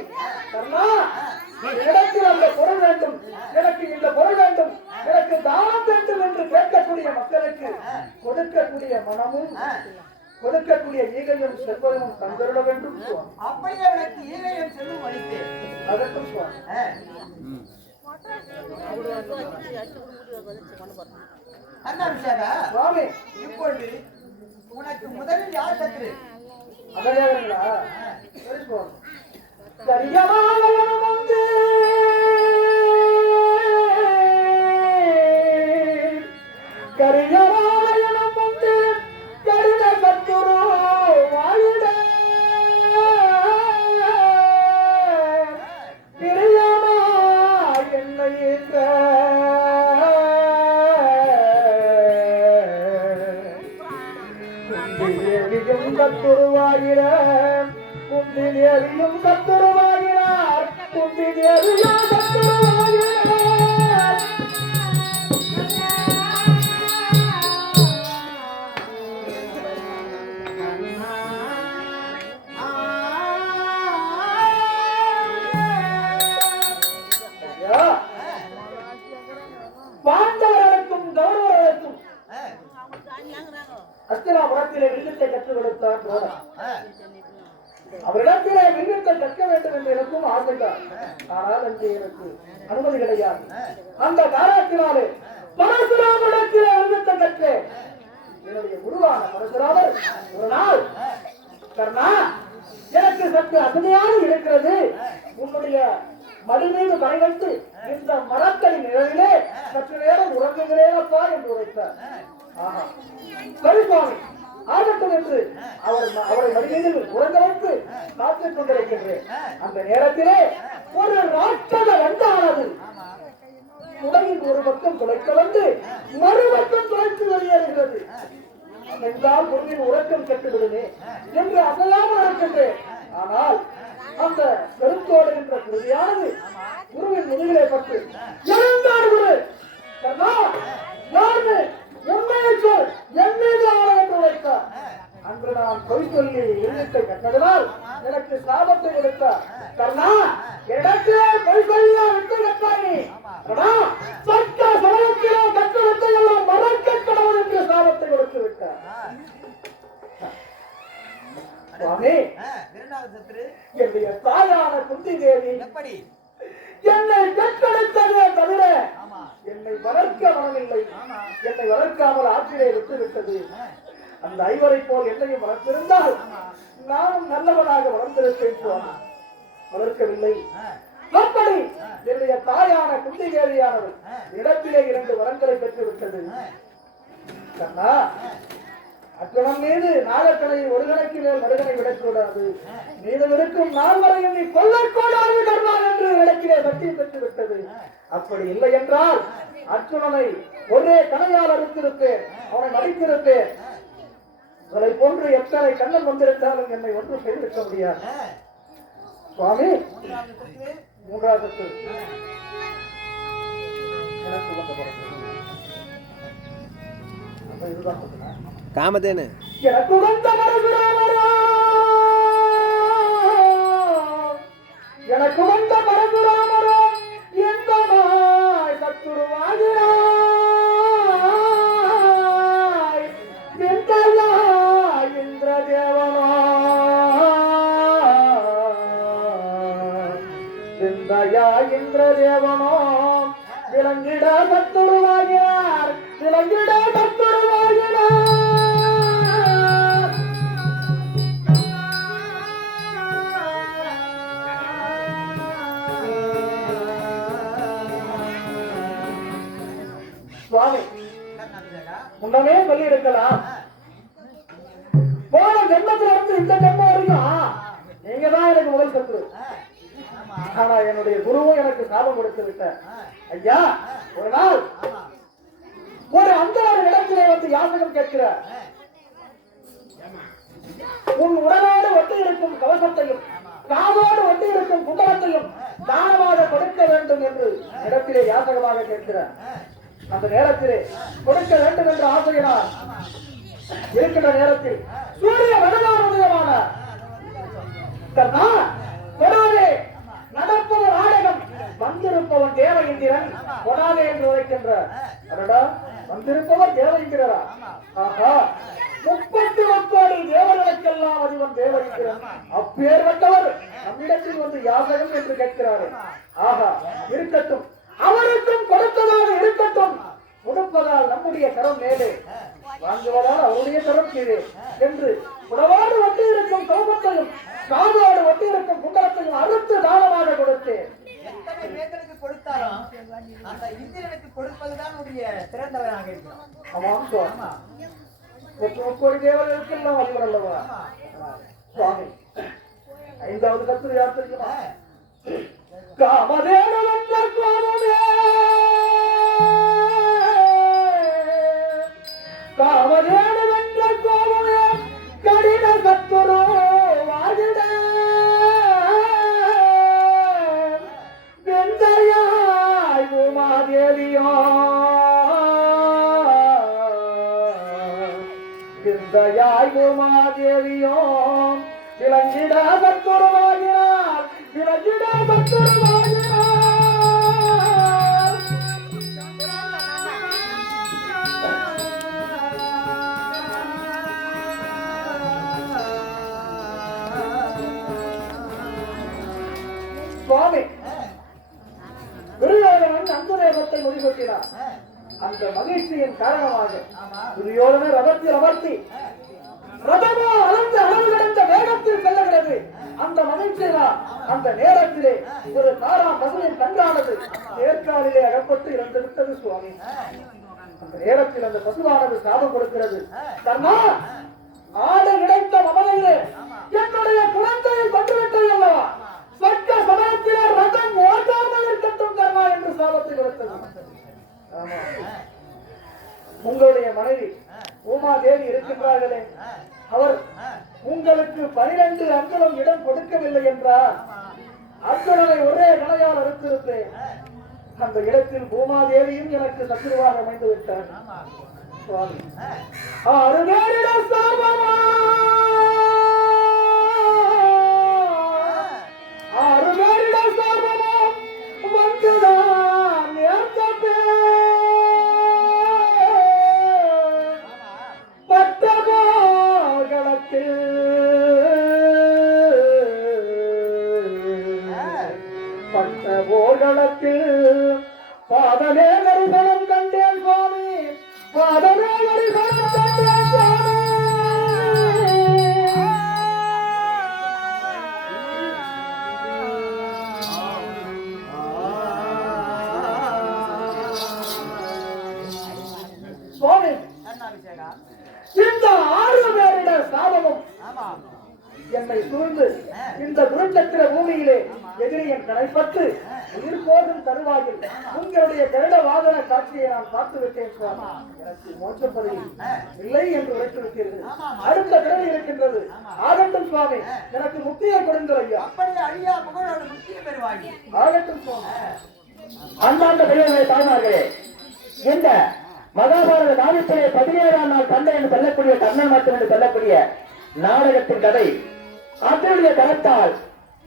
அண்ணா இடத்தில் அந்த பொருள் வேண்டும் எனக்கு இந்த பொருள் வேண்டும் எனக்கு தானம் வேண்டும் என்று கேட்கக்கூடிய மக்களுக்கு கொடுக்கக்கூடிய மனமும் கொடுக்கக்கூடிய ஈகையும் செல்வமும் தந்தருட வேண்டும் அப்படியே எனக்கு ஈகையும் செல்வம் அளித்தேன் அதற்கும் அண்ணா விஷாகா சுவாமி இப்பொழுது உனக்கு முதலில் யார் சத்ரு அதையா சரி சுவாமி கரியமாலயம் வந்து கரியமாலயம் வந்து கருண கத்துரு வாழிட பிரியமா என்னை கத்துருவாகிற குந்தினேவியும் கத்துருவாகிறார் குந்தினேவியும் கத்துருவாகிறார் பாண்டவர்களுக்கும் கௌரவர்களுக்கும் அஸ்தினாபுரத்திலே வில்லுத்தை கற்றுக் கொடுத்தார் அவரிடத்திலே வில்லுத்தை கற்க வேண்டும் என்று எனக்கும் ஆசைதான் ஆனால் அங்கே எனக்கு அனுமதி கிடையாது அந்த காரணத்தினாலே பரசுராமரிடத்திலே வில்லுத்தை கற்றேன் என்னுடைய குருவான பரசுராமர் ஒரு நாள் கர்ணா எனக்கு சற்று அசதியாக இருக்கிறது உன்னுடைய மடி மீது கை வைத்து இந்த மரத்தடி நிழலிலே சற்று நேரம் உறங்குகிறேனப்பா என்று உரைத்தார் சரி சுவாமி ஆகட்டும் என்று அவரை மடிமீதில் உறங்க வைத்து காத்துக் கொண்டிருக்கின்றேன் அந்த நேரத்திலே ஒரு ராட்சத வந்தானது உடலின் ஒரு பக்கம் துளைக்க வந்து மறுபக்கம் துளைத்து வெளியேறுகிறது என்றால் பொருளின் உறக்கம் கெட்டுவிடுமே என்று அசையாமல் இருக்கின்றேன் ஆனால் அந்த பெருத்தோடு என்ற குருதியானது குருவின் முதுகிலே பட்டு எழுந்தார் குரு யாரு உண்மையை சொல் என் மீது ஆளை என்று வைத்தார் அன்று நான் பொய் சொல்லி எழுத்தை கட்டதனால் எனக்கு சாபத்தை கொடுத்தார் கர்ணா எனக்கு பொய் சொல்லியா விட்டு கட்டாயி சட்ட சமயத்திலே கற்று வித்தையெல்லாம் மறக்க கடவுள் என்று சாபத்தை கொடுத்து விட்டார் சுவாமி என்னுடைய தாயான குந்தி தேவி எப்படி என்னை பெற்றெடுத்ததே தவிர என்னை வளர்க்க வரவில்லை என்னை வளர்க்காமல் ஆற்றிலே விட்டுவிட்டது அந்த ஐவரை போல் என்னையும் வளர்த்திருந்தால் நானும் நல்லவனாக வளர்ந்திருப்பேன் சுவாமி வளர்க்கவில்லை அப்படி என்னுடைய தாயான குந்தி தேவியானவள் இடத்திலே 2 வரங்களை பெற்றுவிட்டது கண்ணா அக்கணம் மீது நாகக்கலையை ஒரு கணக்கு மேல் மறுகனை விடக்கூடாது மீதம் இருக்கும் 4 வரையும் நீ கொல்லக்கூடாது கர்ணா என்று இடத்திலே சத்தியம் பெற்று விட்டது அப்படி இல்லை என்றால் அர்ஜுனனை ஒரே கணையால் அறுத்திருப்பேன் அவனை மடித்திருப்பேன் உங்களை போன்று எத்தனை கண்ணன் வந்திருந்தாலும் என்னை ஒன்றும் செய்திருக்க முடியாது சுவாமி 3வது எனக்கு இதுதான் காமதேனு எனக்கு வந்த பரசுராமரா எனக்கு வந்த பரசுராமரா எந்த மாய் சத்துருவாகிறாய் விந்தையா இந்திரதேவனோ விந்தையா இந்திரதேவனோ விலங்கிட கத்துருவாகினார் விலங்கிட கத்துருவாகினார் சுவாமி முன்னமே சொல்லி இருக்கலாம் போன ஜென்மத்துல இருந்து இந்த ஜென்மம் வரைக்கும் நீங்க தான் எனக்கு முதல் சத்ரு ஆனா என்னுடைய குருவும் எனக்கு சாபம் கொடுத்து விட்டார் ஐயா ஒரு நாள் ஒரு அந்த இடத்திலே வந்து யாசகம் கேட்கிற உன் உடலோடு ஒட்டி இருக்கும் கவசத்தையும் காதோடு ஒட்டி இருக்கும் குண்டலத்தையும் தானமாக கொடுக்க வேண்டும் என்று இடத்திலே யாசகமாக கேட்கிறார் அந்த நேரத்திலே கொடுக்க வேண்டும் என்ற ஆசையினால் இருக்கின்ற நேரத்தில் சூரிய வடகான நடப்பது நாடகம் வந்திருப்பவன் தேவ இந்திரன் கொடாதே என்று உரைக்கின்றார் வந்திருப்பவர் தேவ இந்திரரா ஆஹா 39 கோடி தேவர்களுக்கெல்லாம் அதிபன் தேவ இந்திரன் அப்பேற்பட்டவர் நம்மிடத்தில் வந்து யாசகம் என்று கேட்கிறாரு ஆஹா இருக்கட்டும் அவருக்கும் கொடுத்ததாக இருக்கட்டும் கொடுப்பதால் நம்முடைய கரம் மேலே வாங்குவதால் அவருடைய கரம் கீழே என்று உடவோடு ஒட்டி இருக்கும் கௌபத்தையும் காதோடு ஒட்டி இருக்கும் குண்டலத்தையும் அறுத்து தானமாக கொடுத்தேன் எத்தனை பேர்களுக்கு கொடுத்தாலும் அந்த இந்திரனுக்கு கொடுப்பதுதான் உடைய சிறந்தவராக இருக்கிறான். ஆமா கோடி தேவர்களுக்கு எல்லாம் அதிபர் அல்லவா சுவாமி 5வது கத்து யார் தெரியுமா காமதேவன் என்ற கோபமே காமதேவன் என்ற கோபமே கடின கத்துரு வாழிட வெந்தயாய் உமாதேவியோ வெந்தயாய் உமாதேவியோ விலங்கிட கத்துருவாகினார் விலங்கிட கத்துருவாகினார் சுவாமி துரியோதனன் அங்குதேவத்தை முடிவெட்டினார் அந்த மகிழ்ச்சியின் காரணமாக துரியோதனர் ரதத்தில் அமர்த்தி ரதமோ அளந்து அளவு கடந்த வேகத்தில் செல்லுகிறது அந்த மகிழ்ச்சியினால் அந்த நேரத்திலே ஒரு தாரா பசுவின் கன்றானது நேர்காலிலே அகப்பட்டு இறந்து விட்டது சுவாமி அந்த நேரத்தில் அந்த பசுவானது சாபம் கொடுக்கிறது கர்ணா ஆடு கிடைத்த மமதையிலே என்னுடைய குழந்தையை கொண்டுவிட்டது அல்லவா சட்ட சமயத்திலே ரதம் ஓட்டாமல் இருக்கட்டும் கர்ணா என்று சாபத்தை கொடுத்தது உங்களுடைய மனைவி உமாதேவி இருக்கின்றார்களே அவர் உங்களுக்கு 12 அங்குலம் இடம் கொடுக்கவில்லை என்றார் அங்குலனை ஒரே கணையால் அறுத்திருப்பேன் அந்த இடத்தில் பூமாதேவியும் எனக்கு சத்துருவாக அமைந்து விட்டார் சுவாமி 6 பேரிடம் சாபமா 6 பேரிடம் சாபமா வந்துதான் நேர்த்தப்பே பாதமே தரிசனம் கண்டேன் சுவாமி பாதமே தரிசனம் கண்டேன் சுவாமி சுவாமி இந்த 6 பேருடைய சாபமும் என்னை சூழ்ந்து இந்த குருச்சக்கர பூமியிலே எதிரியின் கடைப்பட்டு உயிர் போகும் தருவாயில் உங்களுடைய கருட வாகன காட்சியை நான் பார்த்து விட்டேன் சுவாமி எனக்கு மோட்சப்பதி இல்லை என்று உரைத்திருக்கிறீர்கள் அடுத்த பிறகு இருக்கின்றது ஆகட்டும் சுவாமி எனக்கு முக்தியை கொடுங்கள் ஐயா அப்படி அழியா புகழோடு முக்தியை பெறுவாய் ஆகட்டும் சுவாமி அன்பார்ந்த பெரியவர்களே தாய்மார்களே இந்த மகாபாரத காவியத்திலே 17ஆம் நாள் தந்தை என்று சொல்லக்கூடிய கர்ணன் மற்றும் என்று சொல்லக்கூடிய நாடகத்தின் கதை அதனுடைய கருத்தால்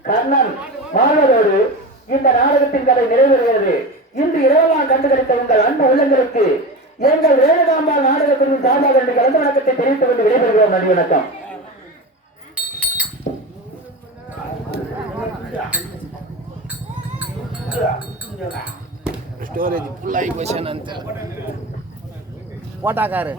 கர்ணன் மாறுவதோடு இந்த நாடகத்தின் கதை நிறைவேறுகிறது. இன்று இரவெல்லாம் கண்டுகளித்த உங்கள் அன்பு உள்ளங்களுக்கு எங்கள் வேணுகாம்பால் நாடகத்தின் சார்பாக என்று கலந்து வணக்கத்தை தெரிவித்துக் கொண்டு விடைபெறுகிறோம். நன்றி, வணக்கம். ಸ್ಟೋರೇಜ್ ಫುಲ್ ಆಗಿ ಕ್ವಶನ್ ಅಂತ ಓಟ್ ಹಾಕಾರೆ